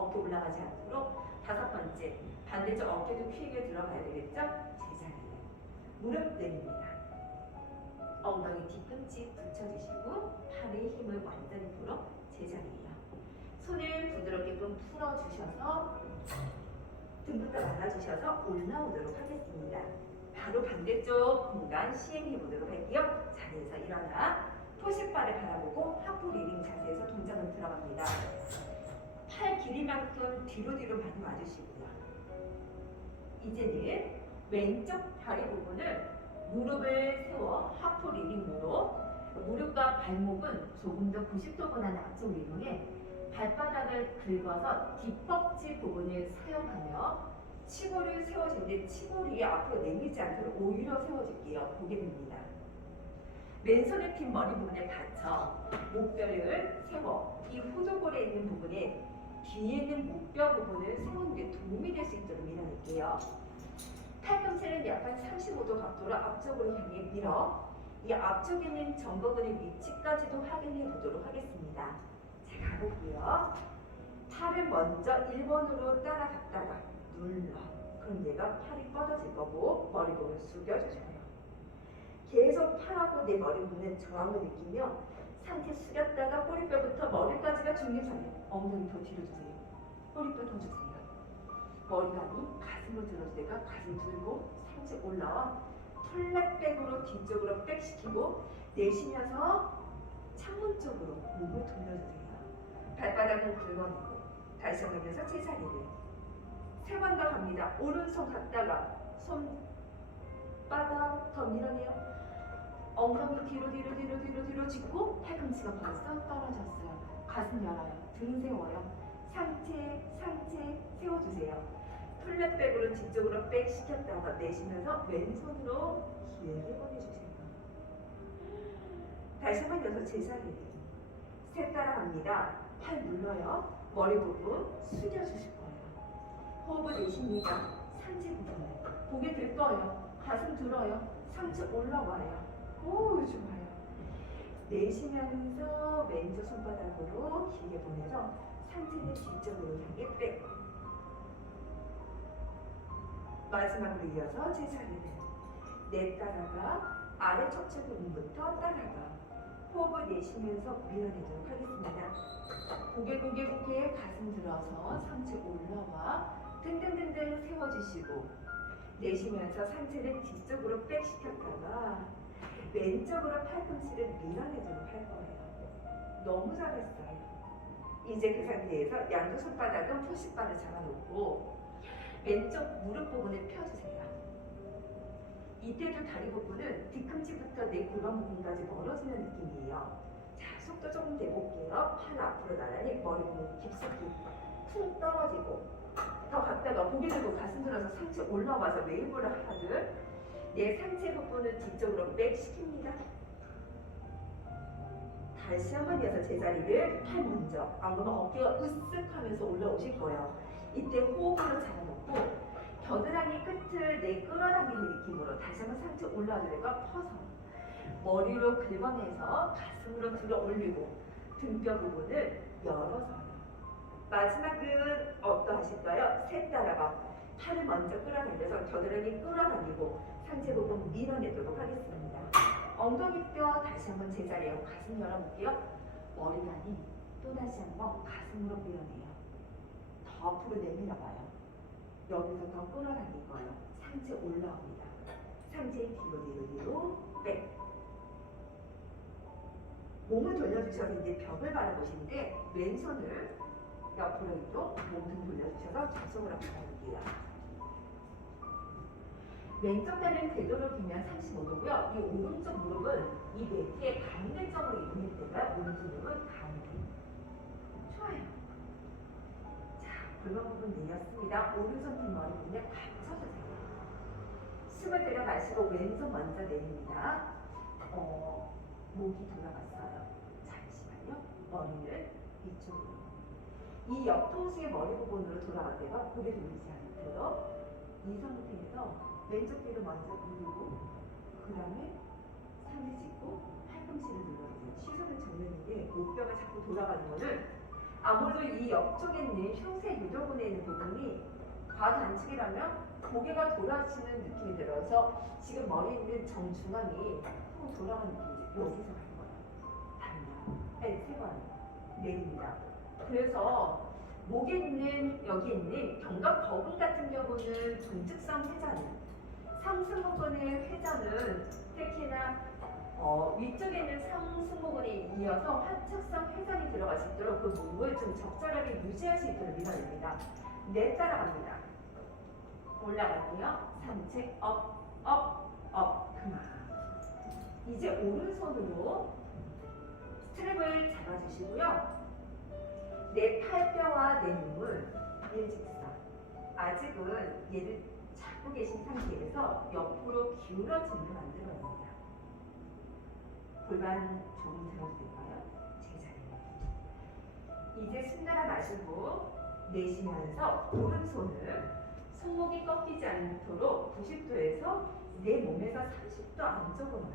어깨 올라가지 않도록. 다섯 번째, 반대쪽 어깨도 퀴게 들어가야 되겠죠? 제자리에 무릎 내립니다. 엉덩이 뒤꿈치 붙여주시고 팔의 힘을 완전히 풀어 제자리에요. 손을 부드럽게끔 풀어주셔서 등부터 말아주셔서 올라오도록 하겠습니다. 바로 반대쪽 공간 시행해 보도록 할게요. 자리에서 일어나 토식발을 바라보고 하프 리빙 자세에서 동작을 들어갑니다. 팔 길이만큼 뒤로 많이 와주시고요. 이제는 왼쪽 다리 부분을 무릎을 세워 하프 리빙으로 무릎과 발목은 조금 더 90도보다는 앞쪽으로 이동해 발바닥을 긁어서 뒷벅지 부분을 사용하며 치골을 세워주는데 치골이 앞으로 내밀지 않도록 오히려 세워줄게요. 보게 됩니다. 왼손을 핀 머리 부분에 받쳐 목뼈를 세워 이 후두골에 있는 부분에 뒤에 있는 목뼈 부분을 세우는 데 도움이 될 수 있도록 밀어낼게요. 팔꿈치를 약간 35도 각도로 앞쪽으로 향해 밀어 이 앞쪽에 있는 전거근의 위치까지도 확인해 보도록 하겠습니다. 자, 가볼게요. 팔을 먼저 1번으로 따라갔다가 눌러. 그럼 얘가 팔이 뻗어질 거고 머리 부분 숙여주세요. 계속 팔하고 내 머리 부분에 저항을 느끼며 상체 숙였다가 꼬리뼈부터 머리까지가 중립선이에요. 엉덩이 더 뒤로 주세요. 꼬리뼈 더 주세요. 머리가 아닌 가슴으로 들어주다가 가슴 들고 상체 올라와 플랫백으로 뒤쪽으로 백시키고 내쉬면서 창문 쪽으로 몸을 돌려주세요. 발바닥을 긁어내고 다시 한번에서 제자리를 세 번 더 갑니다. 오른손 갔다가 손바닥 더 밀어내요. 엉덩이 뒤로 짚고 팔꿈치가 벌써 떨어졌어요. 가슴 열어요. 등 세워요. 상체 세워주세요. 플랫백으로 뒤쪽으로 백 시켰다가 내쉬면서 왼손으로 길게 보내주세요. 다시 한번 여섯 제자리를 셋 따라갑니다. 팔 눌러요. 머리 부분 숙여주실 거예요. 호흡을 내쉽니다. 상체 부분을 고개 들 거예요. 가슴 들어요. 상체 올라와요. 오, 좋아요. 내쉬면서 왼쪽 손바닥으로 길게 보내서 상체는 뒤쪽으로 향해 백. 마지막으로 이어서 제자리를 냈다가 아래 척추 부분부터 따라가. 호흡을 내쉬면서 밀어내도록 하겠습니다. 고개 가슴 들어서 상체 올라와 든든든든 세워주시고 내쉬면서 상체를 뒤쪽으로 백 시켰다가 왼쪽으로 팔꿈치를 밀어내도록 할 거예요. 너무 잘했어요. 이제 그 상태에서 양쪽 손바닥은 푸시바를 잡아놓고 왼쪽 무릎 부분을 펴주세요. 이때도 다리 부분은 뒤꿈치부터 내 골반 부분까지 멀어지는 느낌이에요. 자, 속도 조금 내볼게요. 팔 앞으로 나란히 머리 부분 깊숙이 툭 떨어지고 더 갔다가 고개 들고 가슴 들어서 상체 올라와서 웨이브를 하듯 내 상체 부분을 뒤쪽으로 백 시킵니다. 다시 한번 이어서 제자리를 팔 먼저 안 그러면 어깨가 으쓱하면서 올라오실 거예요. 이때 호흡으로 잡아놓고 겨드랑이 끝을 내 끌어당기는 느낌으로 다시 한번 상체 올라와주니까 퍼서 머리로 긁어내서 가슴으로 들어 올리고 등뼈 부분을 열어서요. 마지막은 어떠하실까요? 셋 따라가 팔을 먼저 끌어내면서 겨드랑이 끌어당기고 상체 부분 밀어내도록 하겠습니다. 엉덩이뼈 다시 한번 제자리에 가슴 열어볼게요. 머리가 아닌 또다시 한번 가슴으로 밀어내요. 더 앞으로 내밀어봐요. 여기서 더 끌어당길 거예요. 상체 올라옵니다. 상체 뒤로 백. 몸을 돌려주셔서 이제 벽을 바라보시는데 왼손을 옆으로 이동, 몸을 돌려주셔서 좌측으로 바라볼게요. 왼쪽 다리는 되도록이면 35도고요. 이 오른쪽 무릎은 이 매트의 가운데쪽으로 이동이 되고요. 오른쪽 무릎은 가운데. 좋아요. 자, 골반 부분 내렸습니다. 오른손 뒷머리 부분에 받쳐주세요. 숨을 들여 마시고 왼손 먼저 내립니다. 목이 돌아갔어요. 잠시만요. 머리를 이쪽으로. 이 옆통수의 머리 부분으로 돌아가다가 고개 돌리지 않도록 이 상태에서 왼쪽 귀를 먼저 누르고 그 다음에 상체 짚고 팔꿈치를 눌러주세요. 시선을 정리하는 게 목뼈가 자꾸 돌아가는 거는 아무래도 이 옆쪽에 있는 흉쇄 유도근에 있는 부분이 과단축이라면 고개가 돌아지는 느낌이 들어서 지금 머리에 있는 정중앙이 통 돌아가는 느낌이죠. 여기서 갈 거예요. 달려. 세 번 내립니다. 그래서 목에 있는 여기 있는 견갑 거분 같은 경우는 분직성 회전은 상승부근의 회전은 특히나 위쪽에 있는 상승부근에 이어서 하측성 회전이 들어갈 수 있도록 그 목을 좀 적절하게 유지할 수 있도록 밀어냅니다. 네, 따라갑니다. 올라갈게요. 상체 업 그만. 이제 오른손으로 스트랩을 잡아주시고요. 내 팔뼈와 내 몸을 일직선. 아직은 얘를 잡고 계신 상태에서 옆으로 기울어지는 만들어야 합니다. 골반 조금 들어도 될까요? 제자리에. 이제 숨 달아 마시고 내쉬면서 오른손을 손목이 꺾이지 않도록 90도에서 내 몸에서 30도 안쪽으로만.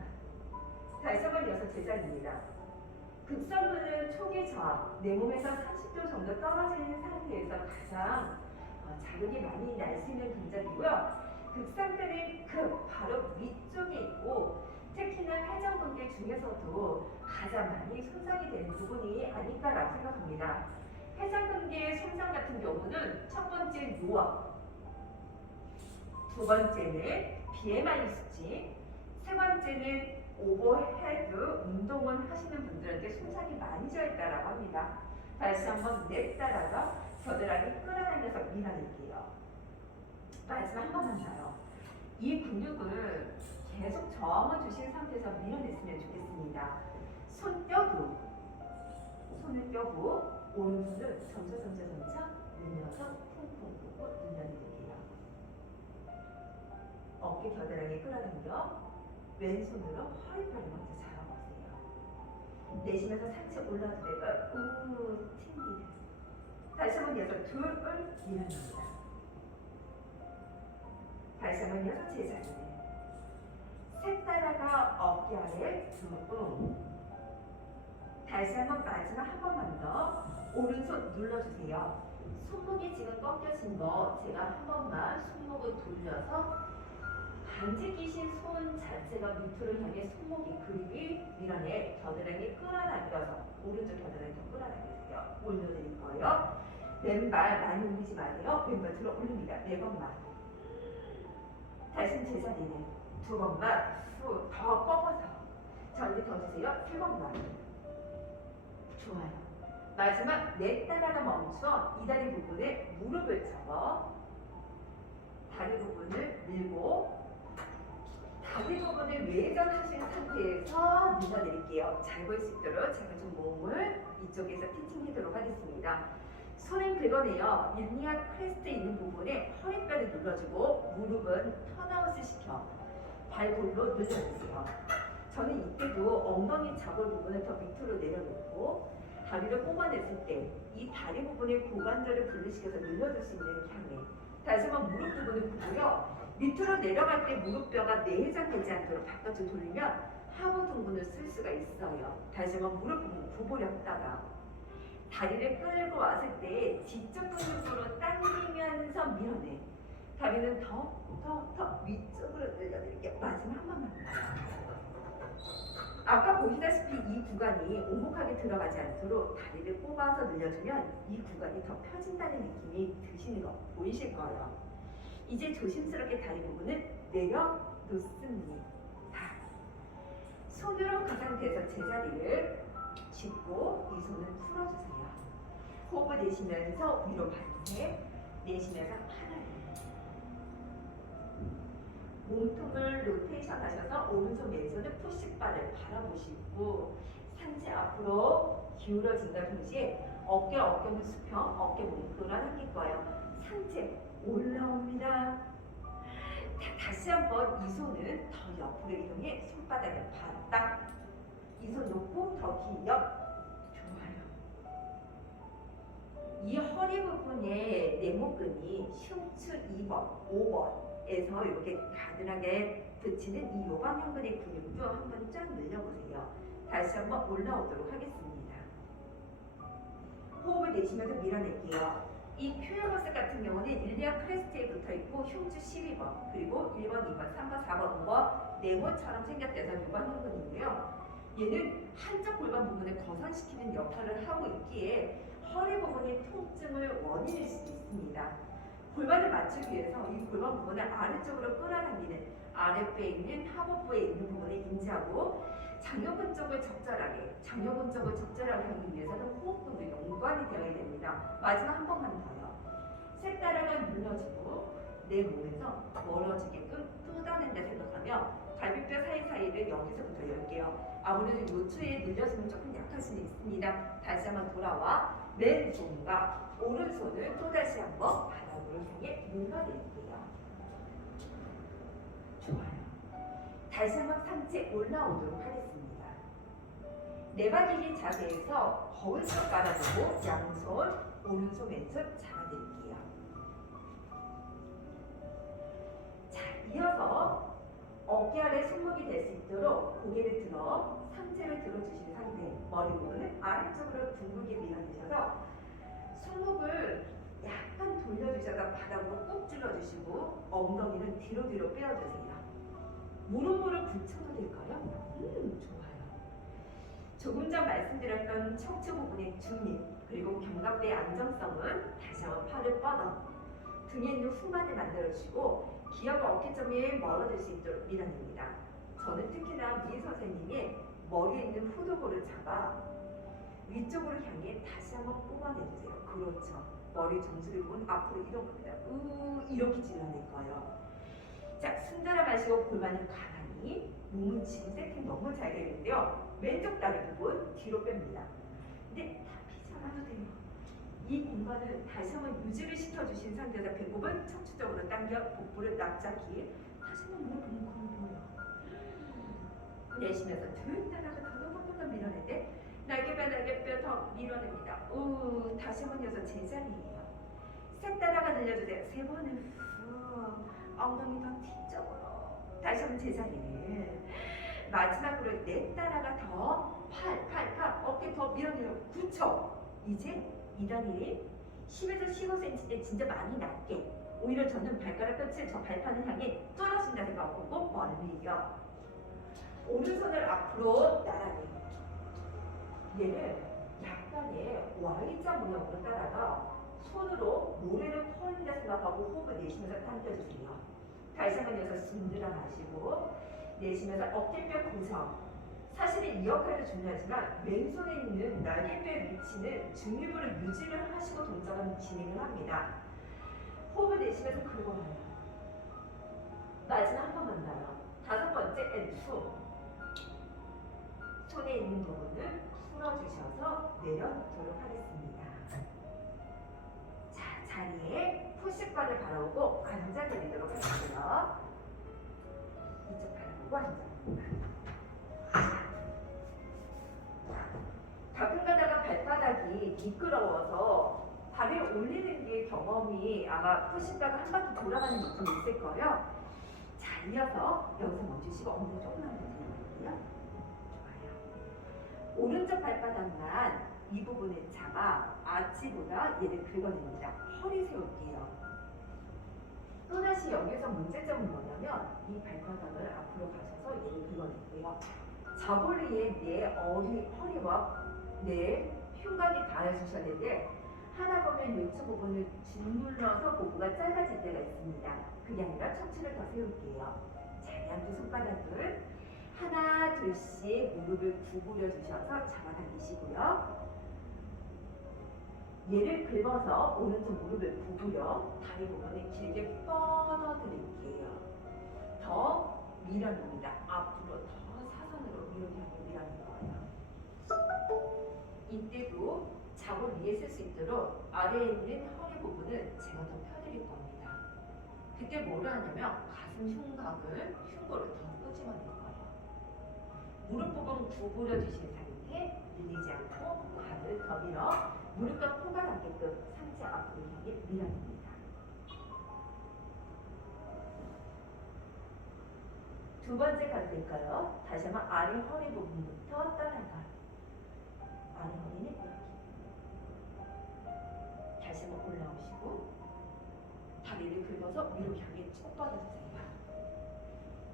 다시 한번 이어서 제자리입니다. 급선부는 초기 저항, 내 몸에서 30도 정도 떨어지는 상태에서 가장 자극이 많이 날 수 있는 동작이고요. 급상태는 바로 위쪽에 있고 특히나 회전근개 중에서도 가장 많이 손상이 되는 부분이 아닐까라고 생각합니다. 회전근개 손상 같은 경우는 첫 번째 노화, 두 번째는 BMI 수치, 세 번째는 오버헤드 운동을 하시는 분들한테 손상이 많이 져있다라고 합니다. 다시 한번 내 따라가 겨드랑이 끌어당겨서 밀어낼게요. 마지막 한 번만 더요. 이 근육을 계속 저항을 주신 상태에서 밀어냈으면 좋겠습니다. 손을 껴고 오른손을 점차 늘려서 퉁퉁 보고 늘려드릴게요. 어깨 겨드랑이 끌어당겨 왼손으로 허리뼈를 먼저 잡아보세요. 내쉬면서 상체 올라도 되고 튕기는. 다시 한번 이어서 둘을 밀어냅니다. 다시 한번 이어서 제자리를. 셋 따라가 어깨 아래 둥. 다시 한번 마지막 한 번만 더 오른손 눌러주세요. 손목이 지금 꺾여진 거 제가 한 번만 손목을 돌려서 반지 끼신 손 자체가 밑으로 향해 손목이 그립이 밀어내 겨드랑이 끌어당겨서 오른쪽 겨드랑이 더 끌어당기세요. 올려드릴 거예요. 왼발 많이 올리지 마세요. 왼발 들어 올립니다. 네 번만. 다시 제자리는 두 번만 더 꺾어서 전기 더 주세요. 세 번만. 좋아요. 마지막 내 따라가 멈춰 이 다리 부분에 무릎을 접어 다리 부분을 밀고 다리 부분을 외전하신 상태에서 밀어드릴게요. 잘 보일 수 있도록 제가 좀 몸을 이쪽에서 피팅하도록 하겠습니다. 손을 긁어내요. 일리아 크레스트 있는 부분에 허리뼈를 눌러주고 무릎은 턴아웃을 시켜 발볼로 눌러주세요. 저는 이때도 엉덩이 좌골 부분을 더 밑으로 내려놓고 다리를 뽑아냈을 때 이 다리 부분의 고관절을 분리시켜서 늘려줄 수 있는 향에 다시 한번 무릎 부분을 보고요. 밑으로 내려갈 때 무릎뼈가 내장되지 않도록 바깥으로 돌리면 하부 등근을 쓸 수가 있어요. 다시 한번 무릎 부분 구부렸다가 다리를 끌고 왔을 때 뒤쪽 근육으로 당기면서 밀어내. 다리는 더 위쪽으로 늘려드릴게요. 마지막 한 번만. 아까 보시다시피 이 구간이 오목하게 들어가지 않도록 다리를 뽑아서 늘려주면 이 구간이 더 펴진다는 느낌이 드시는 거 보이실 거예요. 이제 조심스럽게 다리 부분을 내려놓습니다. 손으로 그 상태에서 제자리를 짚고 이 손을 풀어주세요. 호흡을 내쉬면서 위로 반대, 내쉬면서 하나. 몸통을 로테이션 하셔서 오른손 왼손을 푸시바를 바라보시고 상체 앞으로 기울어진다 동시에 어깨는 수평, 어깨 몸이 끌어당길 거예요. 상체 올라옵니다. 다시 한번 이 손은 더 옆으로 이동해 손바닥을 바닥. 이 손 놓고 더 긴 옆. 좋아요. 이 허리 부분에 네모근이 흉추 2번, 5번에서 이렇게 가늘하게 붙이는 이 요방형근의 근육도 한번 쫙 늘려보세요. 다시 한번 올라오도록 하겠습니다. 호흡을 내쉬면서 밀어낼게요. 이 퓨어머스 같은 경우는 일리아 크레스트에 붙어있고 흉추 12번, 그리고 1번, 2번, 3번, 4번, 5번 네모처럼 생겼대서 요방형근이고요. 얘는 한쪽 골반 부분을 거선시키는 역할을 하고 있기에 허리 부분의 통증을 원인일 수도 있습니다. 골반을 맞추기 위해서 이 골반 부분을 아래쪽으로 끌어당기는 아랫배에 있는 하복부에 있는 부분을 인지하고 장요근 쪽을 적절하게 하기 위해서는 호흡근도 연관이 되어야 됩니다. 마지막 한 번만 더요. 색다락을 눌러주고 내 몸에서 멀어지게끔 뜯어낸다 생각하며 갈비뼈 사이사이를 여기서부터 열게요. 아무래도 요추에 눌려주면 조금 약할 수는 있습니다. 다시 한번 돌아와 왼손과 오른손을 또다시 한번 바닥으로 향해 눌러낼게요. 좋아요. 다시 한번 상체 올라오도록 하겠습니다. 네바디기 자세에서 거울 쪽 깔아두고 양손, 오른손, 왼손 잡아드릴게요. 자, 이어서 어깨 아래 손목이 될 수 있도록 고개를 들어 상체를 들어주신 상태, 머리 부분은 아래쪽으로 둥글게 밀어내셔서 손목을 약간 돌려주셔서 바닥으로 꾹 찔러주시고 엉덩이는 뒤로 빼어주세요. 무릎으로 붙여도 될까요? 좋아요. 조금 전 말씀드렸던 척추 부분의 중립 그리고 견갑대의 안정성은 다시 한번 팔을 뻗어 등에 있는 후만을 만들어주시고 기어가 어깨점이 멀어질 수 있도록 밀어냅니다. 저는 특히나 미 선생님의 머리에 있는 후두부를 잡아 위쪽으로 향해 다시 한번 뽑아내주세요. 그렇죠. 머리 정수리 부분 앞으로 이동합니다. 이렇게 찔러낼 거예요. 자, 숨 들어 마시고 골반을 가만히 몸은 지금 세팅 너무 잘 되는데요. 왼쪽 다리 부분 뒤로 뺍니다. 근데 다 피지 않아도 돼요. 이 공간을 다시 한번 유지를 시켜주신 상태에서 배꼽은 척추 쪽으로 당겨 복부를 납작히 다시 한번 무릎 보여요. 내쉬면서 등 따라가 더 밀어낼 때 날개뼈 더 밀어냅니다. 다시 한번 이어서 제자리예요. 셋 따라가 늘려주세요. 세 번은 후 엉덩이 더 뒤쪽으로 다시 한번 제자리를 마지막으로 넷 따라가 더 팔 어깨 더 밀어내요. 그쵸? 이제 이 다리 10에서 15cm 때 진짜 많이 낮게 오히려 저는 발가락 끝을 저 발판을 향해 뚫어진다 생각하고 꼭 멀리요. 오른손을 앞으로 따라내 얘를 약간의 Y자 모양으로 따라가 손으로 모래를 털린다 생각하고 호흡을 내쉬면서 당겨주세요. 다시 한번 여기서 숨들어 마시고 내쉬면서 어깨뼈 고정. 사실은 이 역할도 중요하지만 왼손에 있는 날개뼈에 위치는 중립으로 유지를 하시고 동작을 진행을 합니다. 호흡을 내쉬면서 긁어놔요. 마지막 한 번만 나요. 다섯 번째 앤후. 손에 있는 부분을 풀어주셔서 내려놓도록 하겠습니다. 자, 자리에 푸시바를 바라보고 앉아드리도록 할게요. 이쪽 바라보고 앉아드립니다. 가끔 가다가 발바닥이 미끄러워서 다리를 올리는 게 경험이 아마 푸시바가 한 바퀴 돌아가는 느낌이 있을 거예요. 자, 이어서 여기서 멈추시고 엉덩이 조금만 더 들어볼게요. 오른쪽 발바닥만 이 부분을 잡아 아치보다 얘를 긁어냅니다. 허리 세울게요. 또다시 여기서 문제점은 뭐냐면 이 발바닥을 앞으로 가셔서 얘를 긁어낼게요. 저고리에 내 허리와 내 흉곽이 닿아주셔야 되는데 하다 보면 요추 부분을 짓눌러서 고부가 짧아질 때가 있습니다. 그게 아니라 척추를 더 세울게요. 자, 양쪽 손바닥을 하나, 둘씩 무릎을 구부려 주셔서 잡아당기시고요. 얘를 긁어서 오른쪽 무릎을 구부려 다리 부분을 길게 뻗어드릴게요. 더 밀어냅니다. 앞으로 더 사선으로 밀어낼 거예요. 이때도 자골 위에 쓸 수 있도록 아래에 있는 허리 부분은 제가 더 펴드릴 겁니다. 그때 뭐를 하냐면 가슴 흉곽을 흉골을 더 끄집어낼 거예요. 무릎 부분 구부려 주신 상태, 밀리지 않고 발을 더 밀어 무릎과 코가 닿게끔 상체 앞으로 향해 밀어냅니다. 두 번째 가드릴까요? 다시 한번 아래 허리 부분부터 따라가. 아래 허리는 이렇게. 다시 한번 올라오시고 다리를 긁어서 위로 향해 쭉 뻗어주세요.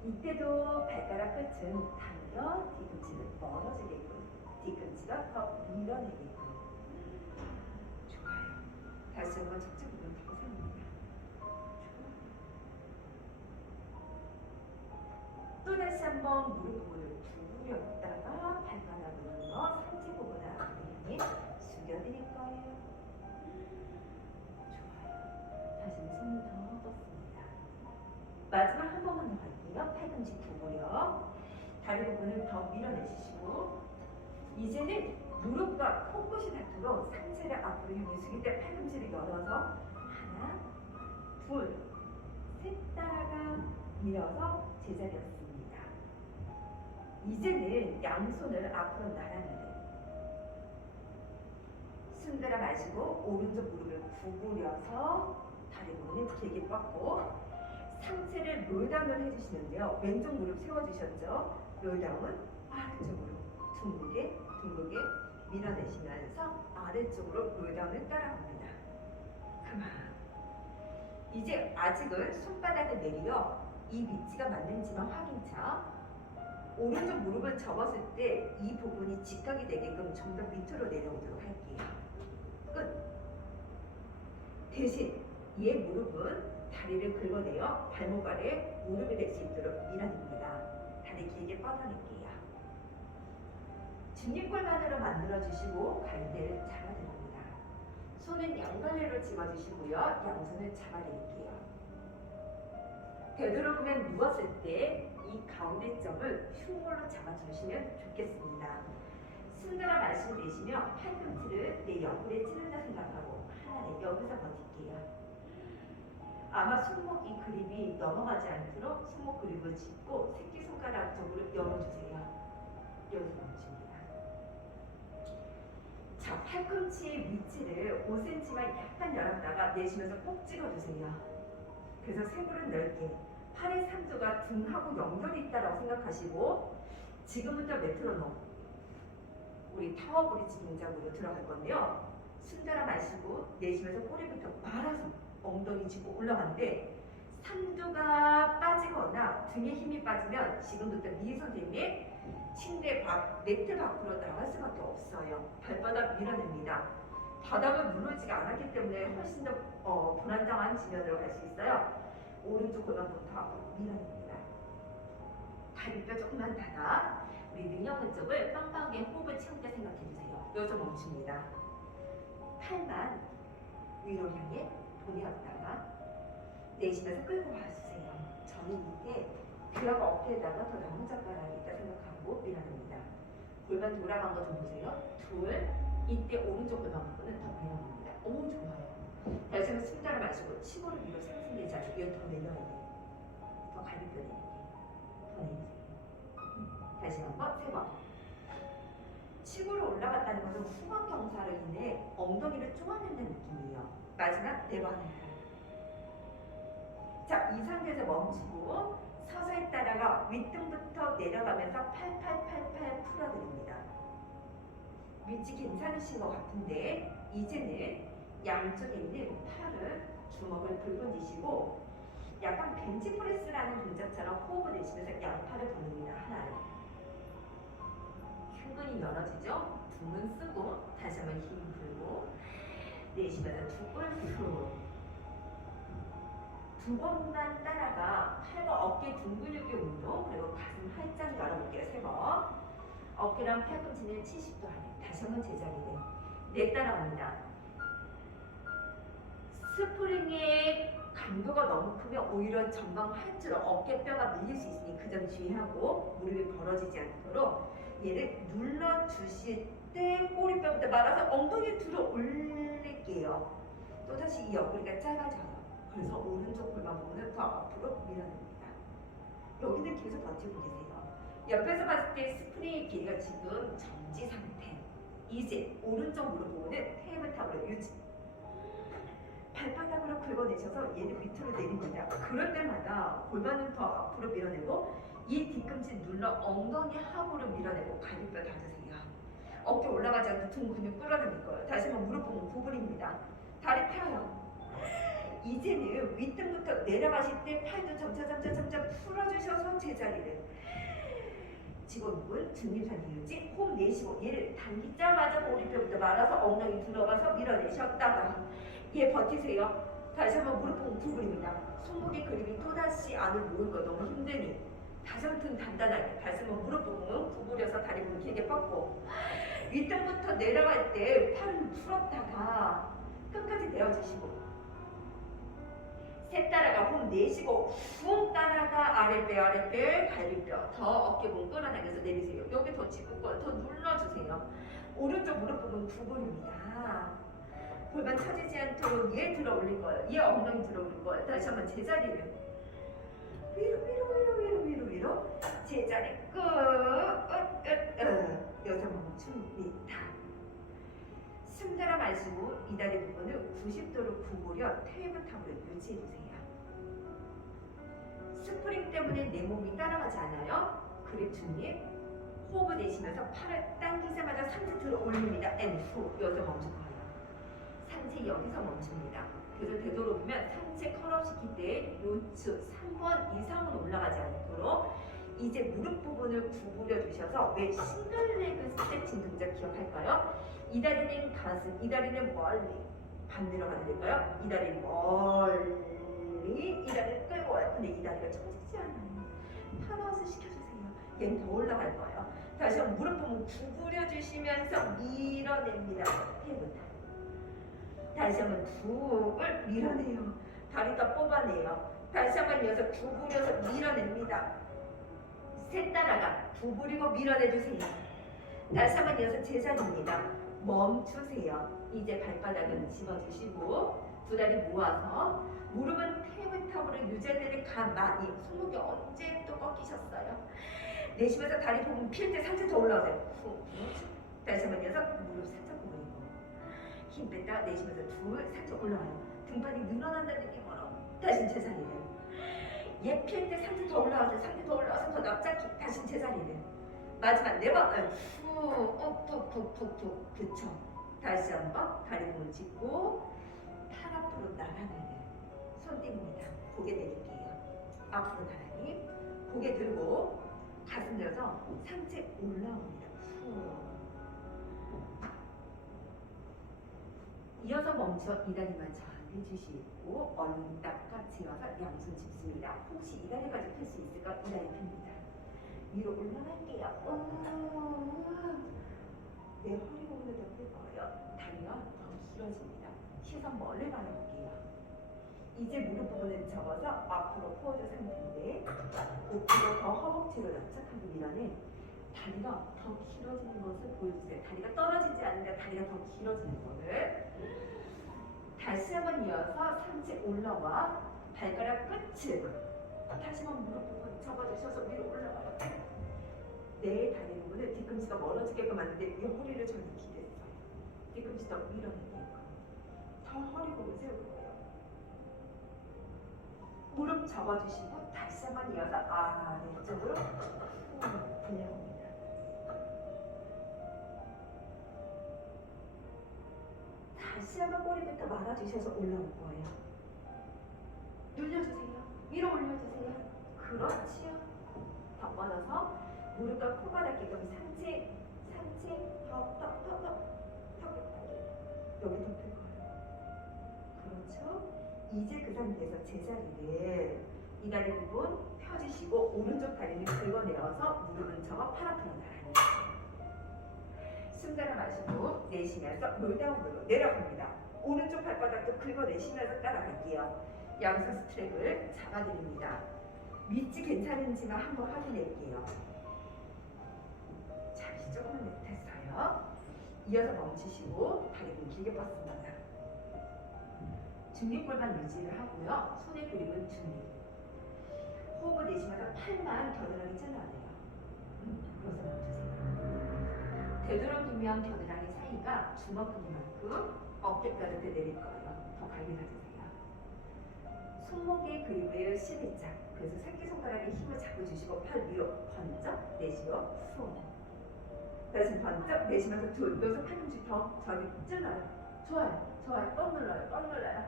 이때도 발가락 끝은 당겨 뒤꿈치를 멀어지게끔 뒤꿈치가 더 밀어내게끔. 좋아요. 다시 한번 척추 부분 더 세웁니다. 또 다시 한번 무릎 부분을 구부렸다가 발바닥을 눌러 상체 부분을 앞으로 향해 숙여드릴 거예요. 좋아요. 다시 손을 더 뻗습니다. 마지막 한 번만 더 갈게요. 팔꿈치 구부려 다리 부분을 더 밀어내주시고 이제는 무릎과 코끝이 닿도록 상체를 앞으로 향해 숙일 때 팔꿈치를 열어서 하나, 둘, 셋 따라가 밀어서 제자리였습니다. 이제는 양손을 앞으로 나란히를 숨 들어 마시고 오른쪽 무릎을 구부려서 다리 부분을 길게 뻗고 상체를 롤다운을 해주시는데요. 왼쪽 무릎 세워주셨죠? 롤다운 아래쪽으로 둥글게 둥글게 밀어내시면서 아래쪽으로 롤다운을 따라갑니다. 그만. 이제 아직은 손바닥을 내려 이 위치가 맞는지만 확인차. 오른쪽 무릎을 접었을 때 이 부분이 직각이 되게끔 좀 더 밑으로 내려오도록 할게요. 끝. 대신 얘 무릎은 다리를 긁어내어 발목 아래 무릎이 될 수 있도록 밀어냅니다. 다리 길게 뻗어낼게요. 중립골반으로 만들어주시고 갈대를 잡아드립니다. 손은 양갈래로 집어주시고요. 양손을 잡아드릴게요. 되도록이면 누웠을 때 이 가운데 점을 흉골로 잡아주시면 좋겠습니다. 숨 들어 말씀 내쉬며 팔꿈치를 내 옆구리에 찌른다 생각하고 하나를 여기서 버틸게요. 아마 손목 이 그립이 넘어가지 않도록 손목 그립을 짚고 새끼손가락 쪽으로 열어주세요. 여기서 멈춥니다. 자, 팔꿈치의 위치를 5cm만 약간 열었다가 내쉬면서 꼭 찍어주세요. 그래서 쇄골은 넓게 팔의 삼두가 등하고 연결이 있다고 생각하시고 지금부터 메트로놈 우리 타워 브릿지 동작으로 들어갈 건데요. 숨 들어 마시고 내쉬면서 꼬리부터 말아서 엉덩이 짚고 올라가는데 삼두가 빠지거나 등에 힘이 빠지면 지금부터 미 선생님이 침대 매트 밖으로 나갈 수밖에 없어요. 발바닥 밀어냅니다. 바닥을 누르지가 않았기 때문에 훨씬 더 불안정한 지면으로 갈 수 있어요. 오른쪽 골반부터 앞으로 밀어냅니다. 다리뼈 조금만 닫아 우리 능력근 쪽을 빵빵하게 호흡을 채울 때 생각해주세요. 여기서 멈춥니다. 팔만 위로 향해 보내었다가 내쉬면서 끌고 와주세요. 저는 이때 귀하가 어깨에다가 더 나무젓가락이 있다 생각하고 밀어냅니다. 골반 돌아간 거 좀 보세요. 둘, 이때 오른쪽 골반 부분은 더 밀어냅니다. 오, 좋아요. 다시 한번 숨 들어 마시고 치고를 위로 상승되지 않고 여기 더 내려야 돼요. 더 갈비뼈 내릴게요. 더 내리세요. 다시 한번 세 번. 치고로 올라갔다는 것은 후방 경사로 인해 엉덩이를 쪼아낸다는 느낌이에요. 마지막 네 번 해요. 자, 이 상태에서 멈추고 서서히 따라가 윗등부터 내려가면서 팔팔팔팔 풀어드립니다. 위치 괜찮으신 것 같은데 이제는 양쪽에 있는 팔을 주먹을 붉은 뒤시고 약간 벤치프레스라는 동작처럼 호흡을 내쉬면서 양팔을 보냅니다. 하나를 흉근이 열어지죠? 등은 쓰고 다시 한번 힘 풀고 내쉬면서 두 번만 따라가 팔과 어깨 등 근육의 운동 그리고 가슴 활짝 열어볼게요. 세 번. 어깨랑 팔꿈치는 70도 안에 다시 한번 제자리에 네 따라갑니다. 스프링의 강도가 너무 크면 오히려 전방 활주로 어깨뼈가 밀릴 수 있으니 그 점 주의하고 무릎이 벌어지지 않도록 얘를 눌러주실 때 꼬리뼈부터 말아서 엉덩이 들어 올릴게요. 또다시 이 옆구리가 짧아져요. 그래서 오른쪽 골반 부분을 더 앞으로 밀어냅니다. 여기는 계속 버티고 계세요. 옆에서 봤을 때 스프링의 길이가 지금 정지 상태. 이제 오른쪽 무릎 부분은 테이블탑으로 유지. 발바닥으로 긁어내셔서 얘를 밑으로 내립니다. 그럴 때마다 골반을 더 앞으로 밀어내고 이 뒤꿈치 눌러 엉덩이 하부로 밀어내고 갈비뼈 닫으세요. 어깨 올라가지 않고 등 근육 끌어당길 거예요. 다시 한번 무릎 부분 구부립니다. 다리 펴요. 이제는 윗등부터 내려가실 때 팔도 점차 풀어주셔서 제자리를 직원분 등립선 이유지 호흡 내쉬고 얘를 당기자마자 고리뼈부터 말아서 엉덩이 들어가서 밀어내셨다가 얘 버티세요. 다시 한번 무릎 부분 구부립니다. 손목의 그립이 또다시 안을 모을 거 너무 힘드니 다시 한번 등 단단하게 다시 한번 무릎 부분 구부려서 다리 부분 길게 뻗고 윗등부터 내려갈 때 팔을 풀었다가 끝까지 대어주시고 셋 따라가 호흡 내쉬고 쿵 따라가 아랫배 갈비뼈 더 어깨 부분 끌어당겨서 내리세요. 여기 더 짚고 더 눌러주세요. 오른쪽 무릎 부분 구부립니다. 골반 처지지 않도록 얘 들어 올릴 거예요. 얘 엉덩이 들어 올릴 거예요. 다시 한번 제자리를 위로 제자리 끝 여기서 멈춥니다. 숨 들어 마시고 이 다리 부분을 90도로 구부려 테이블탑으로 유지해주세요. 스프링 때문에 내 몸이 따라가지 않아요. 그립 중립. 호흡을 내쉬면서 팔을 당기자마자 상체 들어 올립니다. 후 여기서 멈출 거예요. 상체 여기서 멈춥니다. 그래서 되도록이면 상체 컬업 시킬 때 요추 3번 이상은 올라가지 않도록 이제 무릎 부분을 구부려 주셔서 왜 싱글레그 스트레칭 동작 기억할까요? 이 다리는 가슴, 이 다리는 멀리 반대로 가야 될까요? 이 다리는 멀리, 이 다리는 끌고 와요. 근데 이 다리가 처지지 않아요. 타나워서 시켜주세요. 얘는 더 올라갈 거예요. 다시 한번 무릎 부분 구부려 주시면서 밀어냅니다. 테이블. 다시 한번 툭을 밀어내요. 다리 더 뽑아내요. 다시 한번 이어서 구부려서 밀어냅니다. 셋 따라가 구부리고 밀어내주세요. 다시 한번 이어서 제자리입니다. 멈추세요. 이제 발바닥은 집어주시고 두 다리 모아서 무릎은 테이블탑으로 유지되는 가만히. 손목이 언제 또 꺾이셨어요? 내쉬면서 다리 부분 필 때 상체 더 올라오세요. 후. 다시 한번 이어서 무릎 살짝 구부리고 힘 뺐다가 내쉬면서 둘 살짝 올라와요. 등판이 늘어난다는 느낌으로 다시 제자리를. 얘 필 때 상체 더 올라와서 상체 더 올라와서 더 납작히 다시 제자리를. 마지막 네 번 푹푹푹푹 그쵸. 다시 한번 다리 부분 짚고 팔 앞으로 나란히 손 뗍니다. 고개 내릴게요. 앞으로 나란히 고개 들고 가슴 들어서 상체 올라옵니다. 후. 이어서 멈춰 이 다리만 저한테 주시고 얼른 닦아치워서 양손 짚습니다. 혹시 이 다리까지 펼 수 있을까? 이 다리 펴니다. 위로 올라갈게요. 내 허리 부분을 더 펼 거예요. 다리가 더 길어집니다. 시선 멀리 바라볼게요. 이제 무릎 부분을 접어서 앞으로 포워드 상태인데 목으로 더 허벅지로 납작하게 밀어내 다리가 더 길어지는 것을 보여주세요. 다리가 떨어지지 않는데 다리가 더 길어지는 것을. 다시 한번 이어서 상체 올라와 발가락 끝을 다시 한번 무릎 부분 접어주셔서 위로 올라가요. 내 다리 부분을 뒤꿈치가 멀어지게끔 하는데 옆구리를 저는 기대했어요. 뒤꿈치 더 밀어내게끔. 더 허리 부분 세울 거예요. 무릎 접어주시고 다시 한번 이어서 아래쪽으로 돌려옵니다. 다시 한번 꼬리부터 말아주셔서 올라올 거예요. 눌려주세요. 위로 올려주세요. 그렇지요. 더 뻗어서 무릎과 코가 닿게끔 상체 더 여기 더 펼 거예요. 그렇죠? 이제 그 상태에서 제자리를 이 다리 부분 펴주시고 오른쪽 다리를 긁어내어서 무릎은 접어 팔 앞으로 나란히. 숨 들어 마시고 내쉬면서 롤다운으로 내려갑니다. 오른쪽 발바닥도 긁어내쉬면서 따라갈게요. 양손 스트랩을 잡아드립니다. 위치 괜찮은지만 한번 확인할게요. 잠시 조금만 됐어요. 이어서 멈추시고 다리를 길게 뻗습니다. 중립골반 유지를 하고요. 손의 그립은 중립. 호흡을 내쉬면서 팔만 겨드랑이 찔러내요. 그래서 멈추세요. 되도록이면 겨드랑이 사이가 주먹 크기만큼 어깨뼈한테 내릴 거예요. 더 갈비 가주세요. 손목의 그립을 12짝. 그래서 새끼손가락에 힘을 잡고 주시고 팔 위로 번쩍 내쉬고 후. 다시 번쩍 내쉬면서 둘. 여기서 팔꿈치 더 저기 찔러요. 좋아요. 좋아요. 뻥 눌러요. 뻥 눌러요.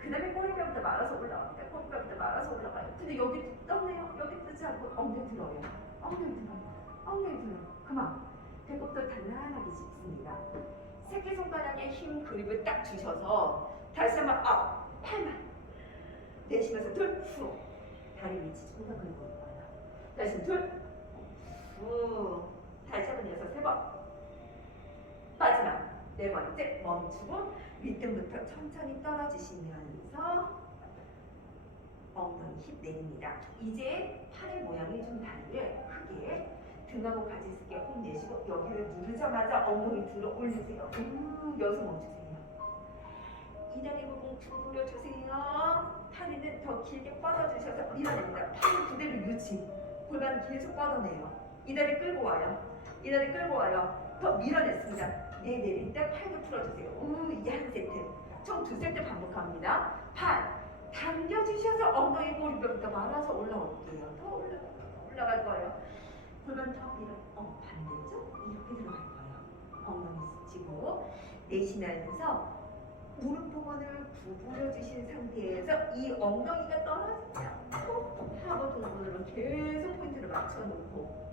그 다음에 꼬리뼈부터 말아서 올라갑니다. 꼬리뼈부터 말아서 올라가요. 근데 여기 떴네요. 여기 뜨지 않고 엉덩이 들어요. 엉덩이 들어요. 엉덩이 들어요. 그만. 배꼽도 단단하게 짚습니다. 새끼손가락에 힘 그립을 딱 주셔서 다시 한번 업. 팔만. 내쉬면서 둘. 후. 다리 위치 조금 더 긁고 올라요. 다시 둘. 후. 다시 한번 여섯 세 번. 마지막. 네 번째 멈추고 윗등부터 천천히 떨어지시면서 엉덩이 힙 내립니다. 이제 팔의 모양이 좀 다르게 크게 등하고 같이 쓰게 호흡 내쉬고 여기를 누르자마자 엉덩이 들어 올리세요. 여기서 멈추세요. 이 다리 부분 구부려주세요. 다리는 더 길게 뻗어주셔서 밀어냅니다. 팔을 그대로 유지. 골반 계속 뻗어내요. 이 다리 끌고 와요. 이 다리 끌고 와요. 더 밀어냈습니다. 네, 내릴 때 팔도 풀어주세요. 이게 한 세트. 총 두 세트 반복합니다. 팔 당겨주셔서 엉덩이 꼬리뼈부터 말아서 올라올게요. 더 올라갈 거예요. 골반 더 밀어. 반대죠? 이렇게 들어갈 거예요. 엉덩이 스치고 내쉬면서 무릎 부분을 구부려 주신 상태에서 이 엉덩이가 떨어지지 않고 하부 동분으로 계속 포인트를 맞춰 놓고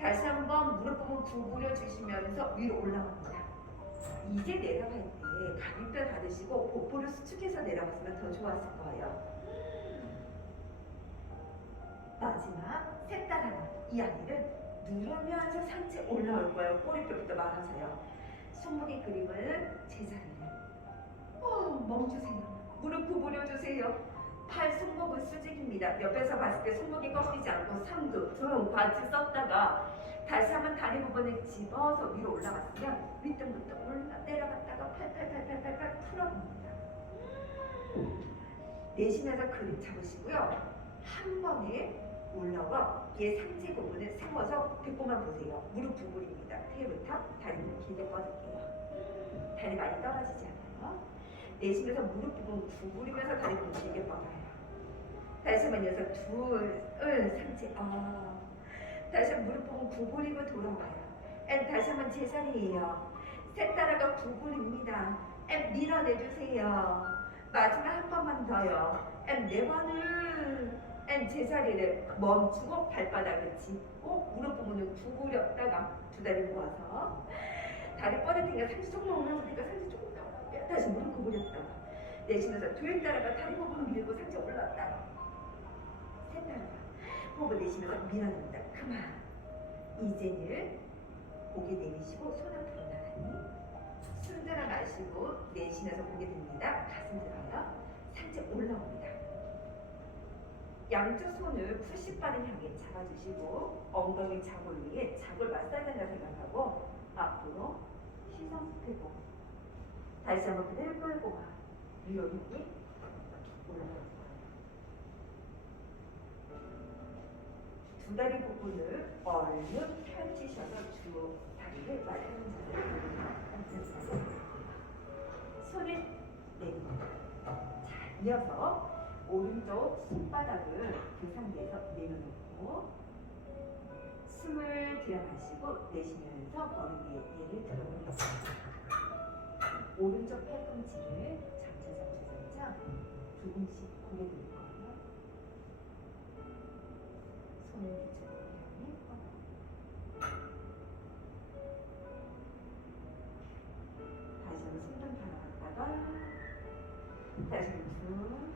다시 한번 무릎 부분 구부려 주시면서 위로 올라갑니다. 이제 내려갈 때 갈비뼈 닫으시고 복부를 수축해서 내려갔으면 더 좋았을 거예요. 마지막 셋 따라가. 이 아이를 누르면서 상체 올라올 거예요. 꼬리뼈부터 말아서요. 손목의 그립을 제자리를. 멈추세요. 무릎 구부려 주세요. 팔 손목은 수직입니다. 옆에서 봤을 때 손목이 꺾이지 않고 삼두, 등 같이 썼다가 다시 한번 다리 부분을 집어서 위로 올라갔으면 윗등부터 내려갔다가 팔 풀어봅니다. 내쉬면서 그립 잡으시고요. 한 번에 올라와 얘 상체 부분을 세워서 배꼽만 보세요. 무릎 구부립니다. 테이블탑, 다리는 길게 뻗을게요. 다리 많이 떨어지지 않아요. 내쉬면서 무릎 부분 구부리면서 다리 부분 길게 뻗어요. 다시 한번 여기서 둘, 상체, 다시 한번 무릎 부분 구부리고 돌아와요. 다시 한번 제자리예요. 셋 따라가 구부립니다. 밀어내주세요. 마지막 한 번만 더요. 네 번을 제자리를 멈추고 발바닥을 짚고 무릎 부분을 구부렸다가 두 다리 모아서 다리 뻗을 테니까 상체 조금 올라올 테니까 상체 조금 더 올라올게요. 다시 무릎 구부렸다가 내쉬면서 둘 따라가 다리 부분 밀고 상체 올랐다가 셋 따라가 호흡을 내쉬면서 밀어냅니다. 그만. 이제는 고개 내리시고 손 앞으로 나란히 숨 들어 마시고 내쉬면서 고개 듭니다. 가슴 들어요. 상체 올라옵니다. 양쪽 손을 푸시바를 향해 잡아주시고 엉덩이 자골 위에 자골 마사지한다 생각하고 앞으로 시선 펴고 다시 한번 그대로 끌고 와. 위로 힘이 올라가요. 두 다리 부분을 얼른 펼치셔서 주 다리를 맞추는 자세로 손을 내립니다. 자, 이어서 오른쪽 손바닥을 그 상태에서 내려놓고 숨을 들여마시고 내쉬면서 머리 위에 얘를 들어올립니다. 오른쪽 팔꿈치를 잠자 조금씩 고개 돌릴 거예요. 손을 뒤쪽으로 향해 뻗어. 다시 한번 손등 바라봤다가 다시 한번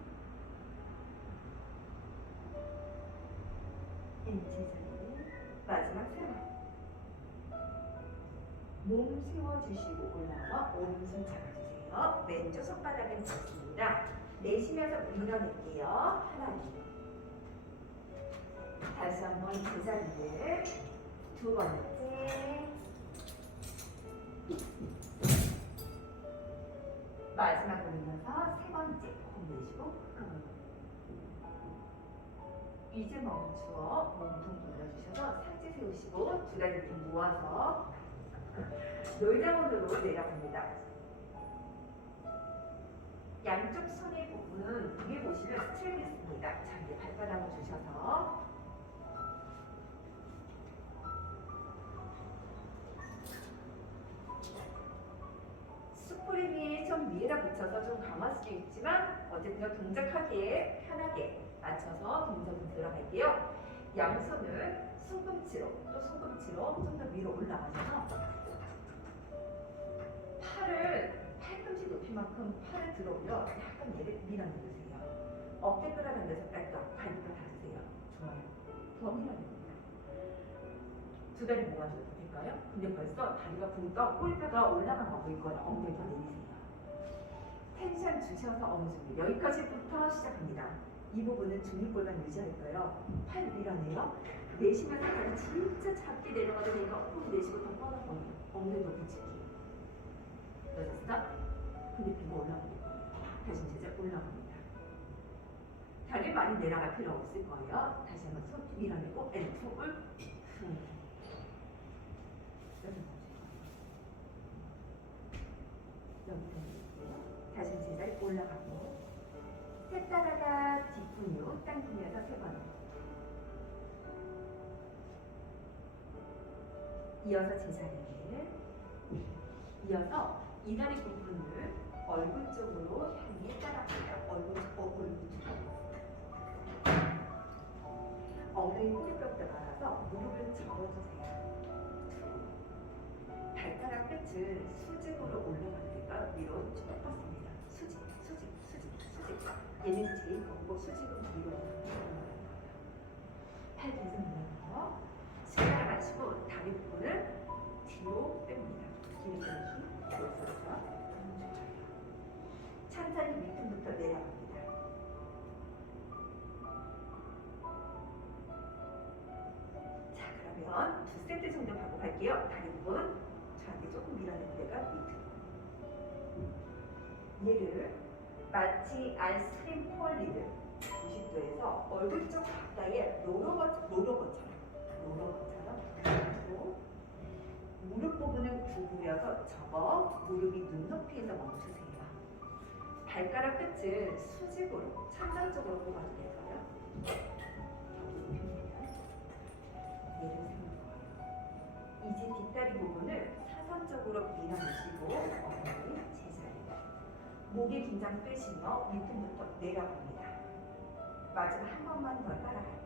제자리 마지막 세 번. 몸 세워주시고 올라와 오른손 잡아주세요. 왼쪽 손바닥은 잡습니다. 내쉬면서 밀어낼게요. 하나, 다시 한번 제자리를 두 번째 마지막 올리면서 내쉬면서 세 번째 호흡 내쉬고 이제 멈추어 몸통 돌려주셔서 상체 세우시고 두 다리 이렇게 모아서 놀자문으로 내려갑니다. 양쪽 손의 부분은 위에 보시면 스트레이트입니다. 자, 이제 발바닥을 주셔서 스프링이 좀 위에다 붙여서 좀 강할 수도 있지만 어쨌든 동작하기에 편하게 맞춰서 동작을 들어갈게요. 양손을 손꿈치로 또 손꿈치로 좀 더 위로 올라가셔서 팔꿈치 높이만큼 팔을 들어 올려 약간 얘를 밀어내주세요. 어깨 끌어당겨서 뺐다. 발끝 닿으세요. 좋아요. 더 밀어냅니다. 두 다리 모아줘도 될까요? 근데 벌써 다리가 부니까 꼬리뼈가 올라간 거 보일 거예요. 엉덩이 더 내리세요. 텐션 주셔서 어느 정도 여기까지부터 시작합니다. 이 부분은 중립골반 유지할 거예요. 팔 밀어내요. 내쉬면서 다리 진짜 작게 내려가도 되니까 호흡 내쉬고 더 뻗어서 엉덩이 높이 치기. 됐어? 근데 배가 올라갑니다. 다시 제자 올라갑니다. 다리 많이 내려갈 필요 없을 거예요. 다시 한번 손 밀어내고 앤톱을 다시 제자리 올라가고 셋 따라가 뒷근육 땅근육에서 세 번 이어서 제자리를 이어서 이다리 부분을 얼굴 쪽으로 향해 따라갑니다. 얼굴 쪽으로 엉덩이 꼬리뼈부터 말아서 무릎을 접어주세요. 발가락 끝을 수직으로 올라가니까 위로 쭉 뻗습니다. 수직. 얘는 제일 걷고 수직은 위로 팔 계속 밀어서 숨을 마시고 다리 부분을 뒤로 뺍니다. 뒤로 빼기 천천히 밑부터 내려갑니다. 자, 그러면 두 세트 정도 반복할게요. 다리 부분 저한테 조금 밀어내는 데가 밑으로. 얘를 마치 아이스크림 폴리드 90도에서 얼굴 쪽 가까이에 롤러버처럼 그리고 무릎 부분을 구부려서 접어 무릎이 눈높이에서 멈추세요. 발가락 끝을 수직으로 천장 쪽으로 뽑아도 될까요? 얘를 세울 거예요. 이제 뒷다리 부분을 사선적으로 밀어내시고 엉덩이 제자리. 목의 긴장 빼시며 밑부터 내려갑니다. 마지막 한 번만 더 따라갈게요.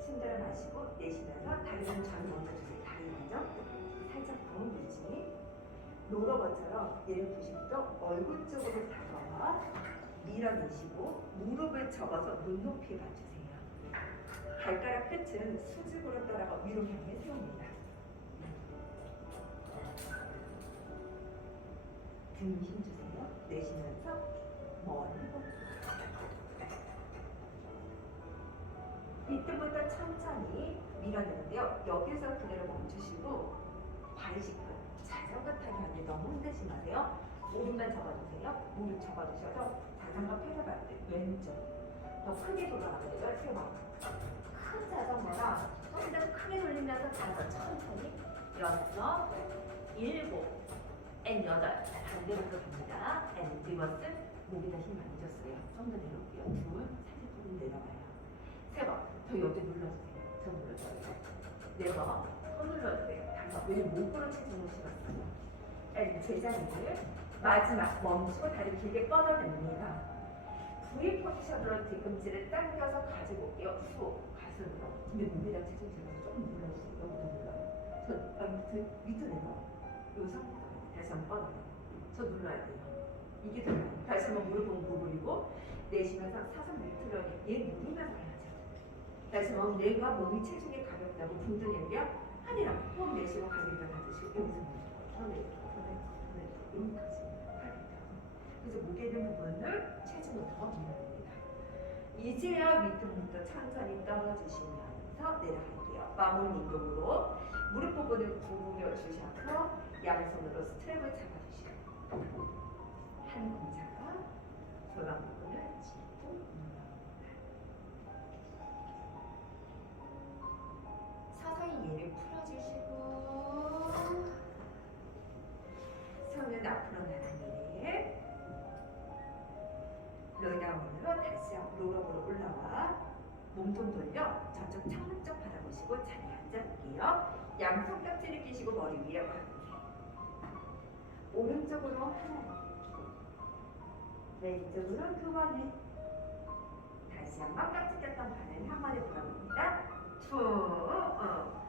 숨 들어 마시고 내쉬면서 다리는 좌우 먼저 주세요. 다리 먼저 살짝 더 밀지. 롤러버처럼 얘를 90도 얼굴 쪽으로 다가와 밀어내시고 무릎을 접어서 눈높이에 맞추세요. 발가락 끝은 수직으로 따라가 위로 향해 세웁니다. 등 힘주세요. 내쉬면서 멀리 밑부터 천천히 밀어내는데요. 여기서 그대로 멈추시고 발식근 자전거 타기 하는데 너무 힘들지 마세요. 오른발 잡아주세요. 무릎 잡아주셔서 자전거 페달할 때 왼쪽 더 크게 돌아가는데요. 세 번. 큰 자전거랑 좀 더 크게 돌리면서 다섯 천천히 여섯 일곱 앤 여덟 반대로 갑니다. 앤 리버스 목에다 힘 많이 줬어요. 좀 더 내려올게요. 둘 살짝 조금 내려가요. 세 번. 더 여기 눌러주세요. 저 눌러줘요. 네 번. 더 눌러주세요. 다섯. 왜냐면 목으로 체중을 실었어요. 앤 제자리를 마지막 멈추고 다리 길게 뻗어냅니다. V 포지션으로 뒤꿈치를 당겨서 가지고 올게요. 수 가슴으로. 근데 몸에다 체중 실어서 조금 눌러주세요. 여기도 눌러요. 밑으로 내려와요. 요 상태가 다시 한번 뻗어요. 저 눌러야 돼요. 이게 들어가요. 다시 한번 무릎은 구부리고 내쉬면서 사선 밑으로 얘 누르면서 가야죠. 다시 한번 내가 몸이 체중이 가볍다고 붕 뜨는데요. 아니라 호흡 내쉬고 가슴을 닫으시고 여기서 멈추고 여기까지. 그래서 목에 있는 부분을 체중을 더 밀어냅니다. 이제야 밑으로부터 천천히 떨어지시면서 내려갈게요. 마무리 운동으로 무릎 부분을 구부려 주셔서 양손으로 스트랩을 잡아주시고 한 공자 골반 부분을 짚고 서서히 얘를 풀어주시고 손은 앞으로 나란히를 롤다운으로 다시 앞으로 우럭으로 올라와 몸통 돌려 저쪽 창문 쪽 바라보시고 자리에 앉아볼게요. 양손 깍지를 끼시고 머리 위에 올게 오른쪽으로 하나 왼쪽으로 두 번에 다시 한번 깍지 꼈던 발을 한 번에 돌아봅니다. 툭